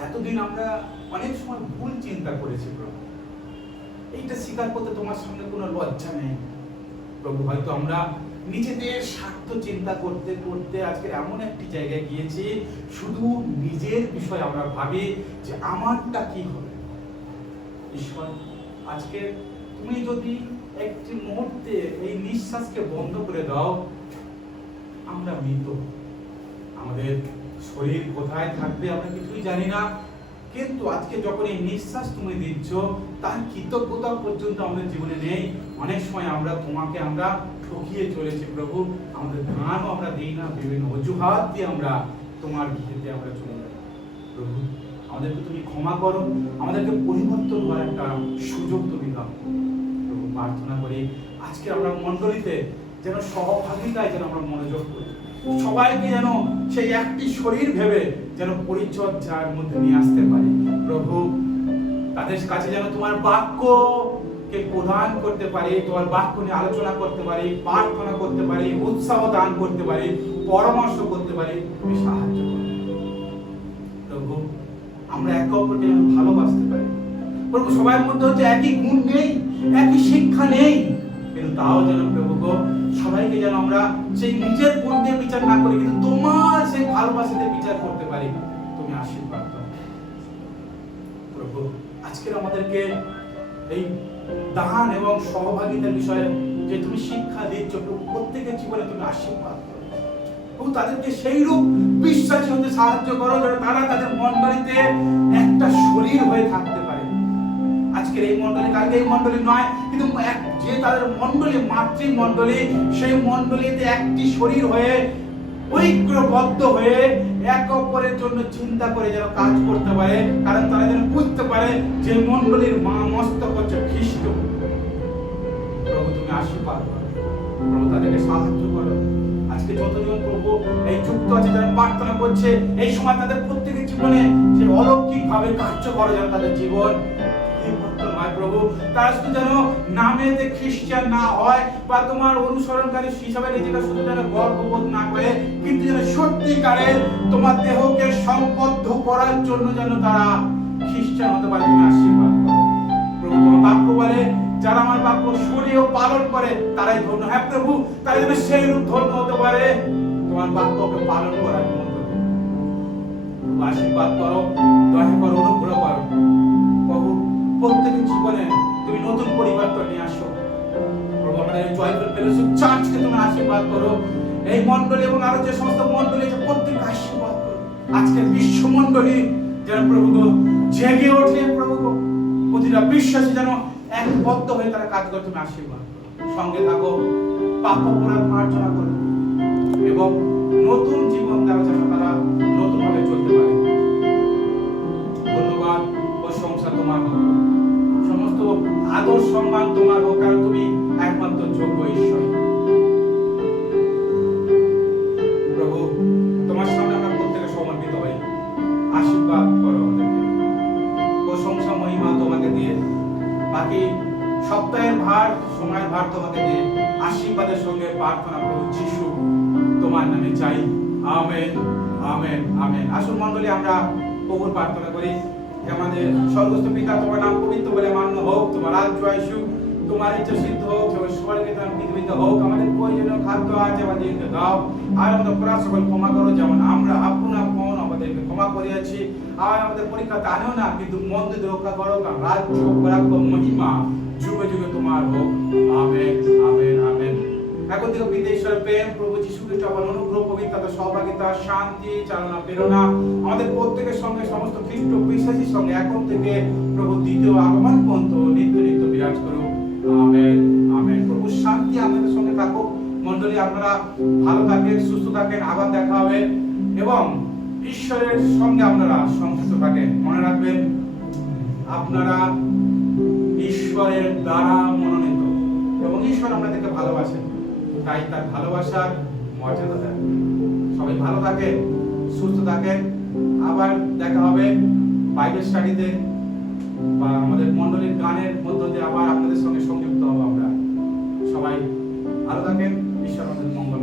এতদিন আমরা অনেক সময় ভুল চিন্তা করেছি প্রভু, এইটা স্বীকার করতে তোমার সামনে কোনো লজ্জা নেই প্রভু। হয়তো আমরা নিজেদের স্বার্থ চিন্তা করতে করতে আজকে এমন একটি জায়গায় গিয়েছি, শুধু নিজের বিষয় আমরা ভাবি যে আমারটা কি হবে। ঈশ্বর, আজকে তুমি যদি একটি মুহূর্তে এই নিঃশ্বাসকে বন্ধ করে দাও, আমরা মৃত। আমাদের শরীর কোথায় থাকবে আমরা কিছুই জানি না, কিন্তু আজকে যখন এই নিঃশ্বাস তুমি দিচ্ছ, তার কৃতজ্ঞতা পর্যন্ত আমাদের জীবনে নেই। অনেক সময় আমরা তোমাকে আমরা ঠকিয়ে চলেছি প্রভু, আমাদের ধানও আমরা দিই না, বিভিন্ন অজুহাত দিয়ে আমরা তোমার ঘিরেতে আমরা চলে যাই। প্রভু, আমাদেরকে তুমি ক্ষমা করো, আমাদেরকে পরিবর্তন করার একটা সুযোগ তুমি দাও প্রভু। প্রার্থনা করি আজকে আমরা মণ্ডলীতে যেন সহভাগিতায় যেন আমরা মনোযোগ করি, সবাইকে যেন সেই একটি শরীর ভেবে যেন পরিচর্যার মধ্যে নিয়ে আসতে পারি প্রভু। তাদের কাছে যেন তোমার বাক্যকে প্রদান করতে পারি, তোমার বাক্য নিয়ে আলোচনা করতে পারি, প্রার্থনা করতে পারি, উৎসাহ দান করতে পারি, পরামর্শ করতে পারি। তুমি সাহায্য করো প্রভু। আমরা একে অপরকে যেন ভালোবাসতে পারি প্রভু। সবার মধ্যে হচ্ছে একই গুণ নেই, একই শিক্ষা নেই, কিন্তু তাও যেন প্রভু সবাইকে যেন আমরা সেই নিজের গুণ দিয়ে বিচার না করি, কিন্তু তোমার সেই ভালোবাসাতে বিচার করতে পারি। তুমি আশীর্বাদ দাও প্রভু। আজকের আমাদেরকে এই দান এবং সহভাগিতার বিষয়ে যে তুমি শিক্ষা দিচ্ছ প্রভু, প্রত্যেকের জীবনে তুমি আশীর্বাদ করো প্রভু। তাদেরকে সেই রূপ বিশ্বাসী হতে সাহায্য করো যেন তারা তাদের মণ্ডলীতে একটা শরীর হয়ে থাকতে পারে। আজকের এই মণ্ডলী কালকে এই মণ্ডলী নয়, কিন্তু যে তাদের মণ্ডলী মাতৃমণ্ডলী, সেই মণ্ডলীতে একটি শরীর হয়ে ঐক্যবদ্ধ হয়ে এক অপরের জন্য চিন্তা করে যেন কাজ করতে পারে। কারণ তারা যেন বুঝতে পারে যে মণ্ডলীর মা মস্তক হচ্ছে খ্রিস্ট। প্রভু তুমি আশীর্বাদ করো প্রভু, তাদেরকে সাহায্য করো। আজকে যতজন প্রভু এই যুক্ত আছে, যারা প্রার্থনা করছে, এই সময় তাদের প্রত্যেকের জীবনে যে অলৌকিক ভাবে কার্য করে যেন তাদের জীবন পরিবর্তন হয় প্রভু। তারা শুধু যেন নামেতে খ্রিস্টান না হয় বা তোমার অনুসরণকারী হিসাবে নিজেকে শুধু যেন গর্ববোধ না করে, কিন্তু যেন সত্যিকারের তোমার দেহকে সম্বদ্ধ করার জন্য যেন তারা খ্রিস্টান হতে পারে। তুমি আশীর্বাদ করো প্রভু। তোমার বাক্য বলে যারা আমার বাক্য শুনে ও পালন করে তারাই ধন্য। হ্যাঁ প্রভু, তারা যেন সেই রূপ ধন্য হতে পারে তোমার বাক্যকে পালন করার মধ্য দিয়ে। আশীর্বাদ করো, দয়া করো, অনুগ্রহ করো প্রভু। প্রত্যেকের জীবনে তুমি নতুন পরিবর্তন নিয়ে আসো প্রভু। আমাদের এই জয়পুর ফেলোশিপ চার্চকে তুমি আশীর্বাদ করো, এই মণ্ডলী এবং আরো যে সমস্ত মণ্ডলী আছে প্রত্যেককে আশীর্বাদ করো। আজকের বিশ্ব মণ্ডলী যেন প্রভু গো জেগে ওঠে প্রভু গো, প্রতিটা বিশ্বাসী যেন একবদ্ধ হয়ে তারা কাজ করে তুমি আশীর্বাদ সঙ্গে থাকো, পাপ অপরাধ মার্জনা করো এবং নতুন জীবন দেওয়া যেন তারা নতুন ভাবে চলতে পারে। ধন্যবাদ, প্রশংসা তোমার হোক, সমস্ত আদর সম্মান তোমার হোক, কারণ তুমি একমাত্র যোগ্য ঈশ্বর। প্রভু তোমার সামনে আমরা প্রত্যেকে সমর্পিত হই, আশীর্বাদ করো আমাদেরকে, প্রশংসা মহিমা তোমাকে দিয়ে, বাকি সপ্তাহের ভার সময়ের ভার তোমাকে দিয়ে আশীর্বাদের সঙ্গে প্রার্থনা প্রভু যিশু তোমার নামে চাই, আমেন আমেন আমেন। আসুন মণ্ডলী আমরা প্রভুর প্রার্থনা করি। হে আমাদের স্বর্গস্থ পিতা, তোমার নাম পবিত্র বলে মান্য হোক, তোমার রাজ্য আসুক, তোমার ইচ্ছা সিদ্ধ হোক, যেমন স্বর্গে তেমন পৃথিবীতে হোক। আমাদের প্রয়োজনীয় খাদ্য আজ আমাদেরকে দাও, আর আমাদের অপরাধ সকল ক্ষমা করো, যেমন আমরা আপন আপন আমাদেরকে ক্ষমা করিয়াছি। আর আমাদের পরীক্ষাতে আনিও না, কিন্তু মন থেকে রক্ষা করো, কারণ রাজ্য পরাক্রম মহিমা যুগে যুগে তোমার হোক, আমেন আমেন আমেন। এখন থেকে পিতা ঈশ্বরের প্রেম, প্রভু যিশু খ্রিস্ট আবার অনুগ্রহ, পবিত্রতা, সহভাগিতা, শান্তি, চালনা প্রেরণা আমাদের প্রত্যেকের সঙ্গে, সমস্ত খ্রিস্ট বিশ্বাসীর সঙ্গে এখন থেকে প্রভু দ্বিতীয় আগমন পর্যন্ত নিত্য নিত্য বিরাজ করুক, আমেন আমেন। প্রভু শান্তি আপনাদের সঙ্গে থাকুক। মণ্ডলী আপনারা ভালো থাকেন, সুস্থ থাকেন, আবার দেখা হবে এবং ঈশ্বরের সঙ্গে আপনারা সংযুক্ত থাকেন। মনে রাখবেন আপনারা ঈশ্বরের দ্বারা মনোনীত এবং ঈশ্বর আপনাদেরকে ভালোবাসেন, তাই তার ভালোবাসার মর্যাদা দেন। সবাই ভালো থাকেন, সুস্থ থাকেন, আবার দেখা হবে বাইবেল স্টাডিতে বা আমাদের মণ্ডলীর গানের মধ্য দিয়ে আবার আপনাদের সঙ্গে সংযুক্ত হবো আমরা। সবাই ভালো থাকেন, ঈশ্বর আমাদের মঙ্গল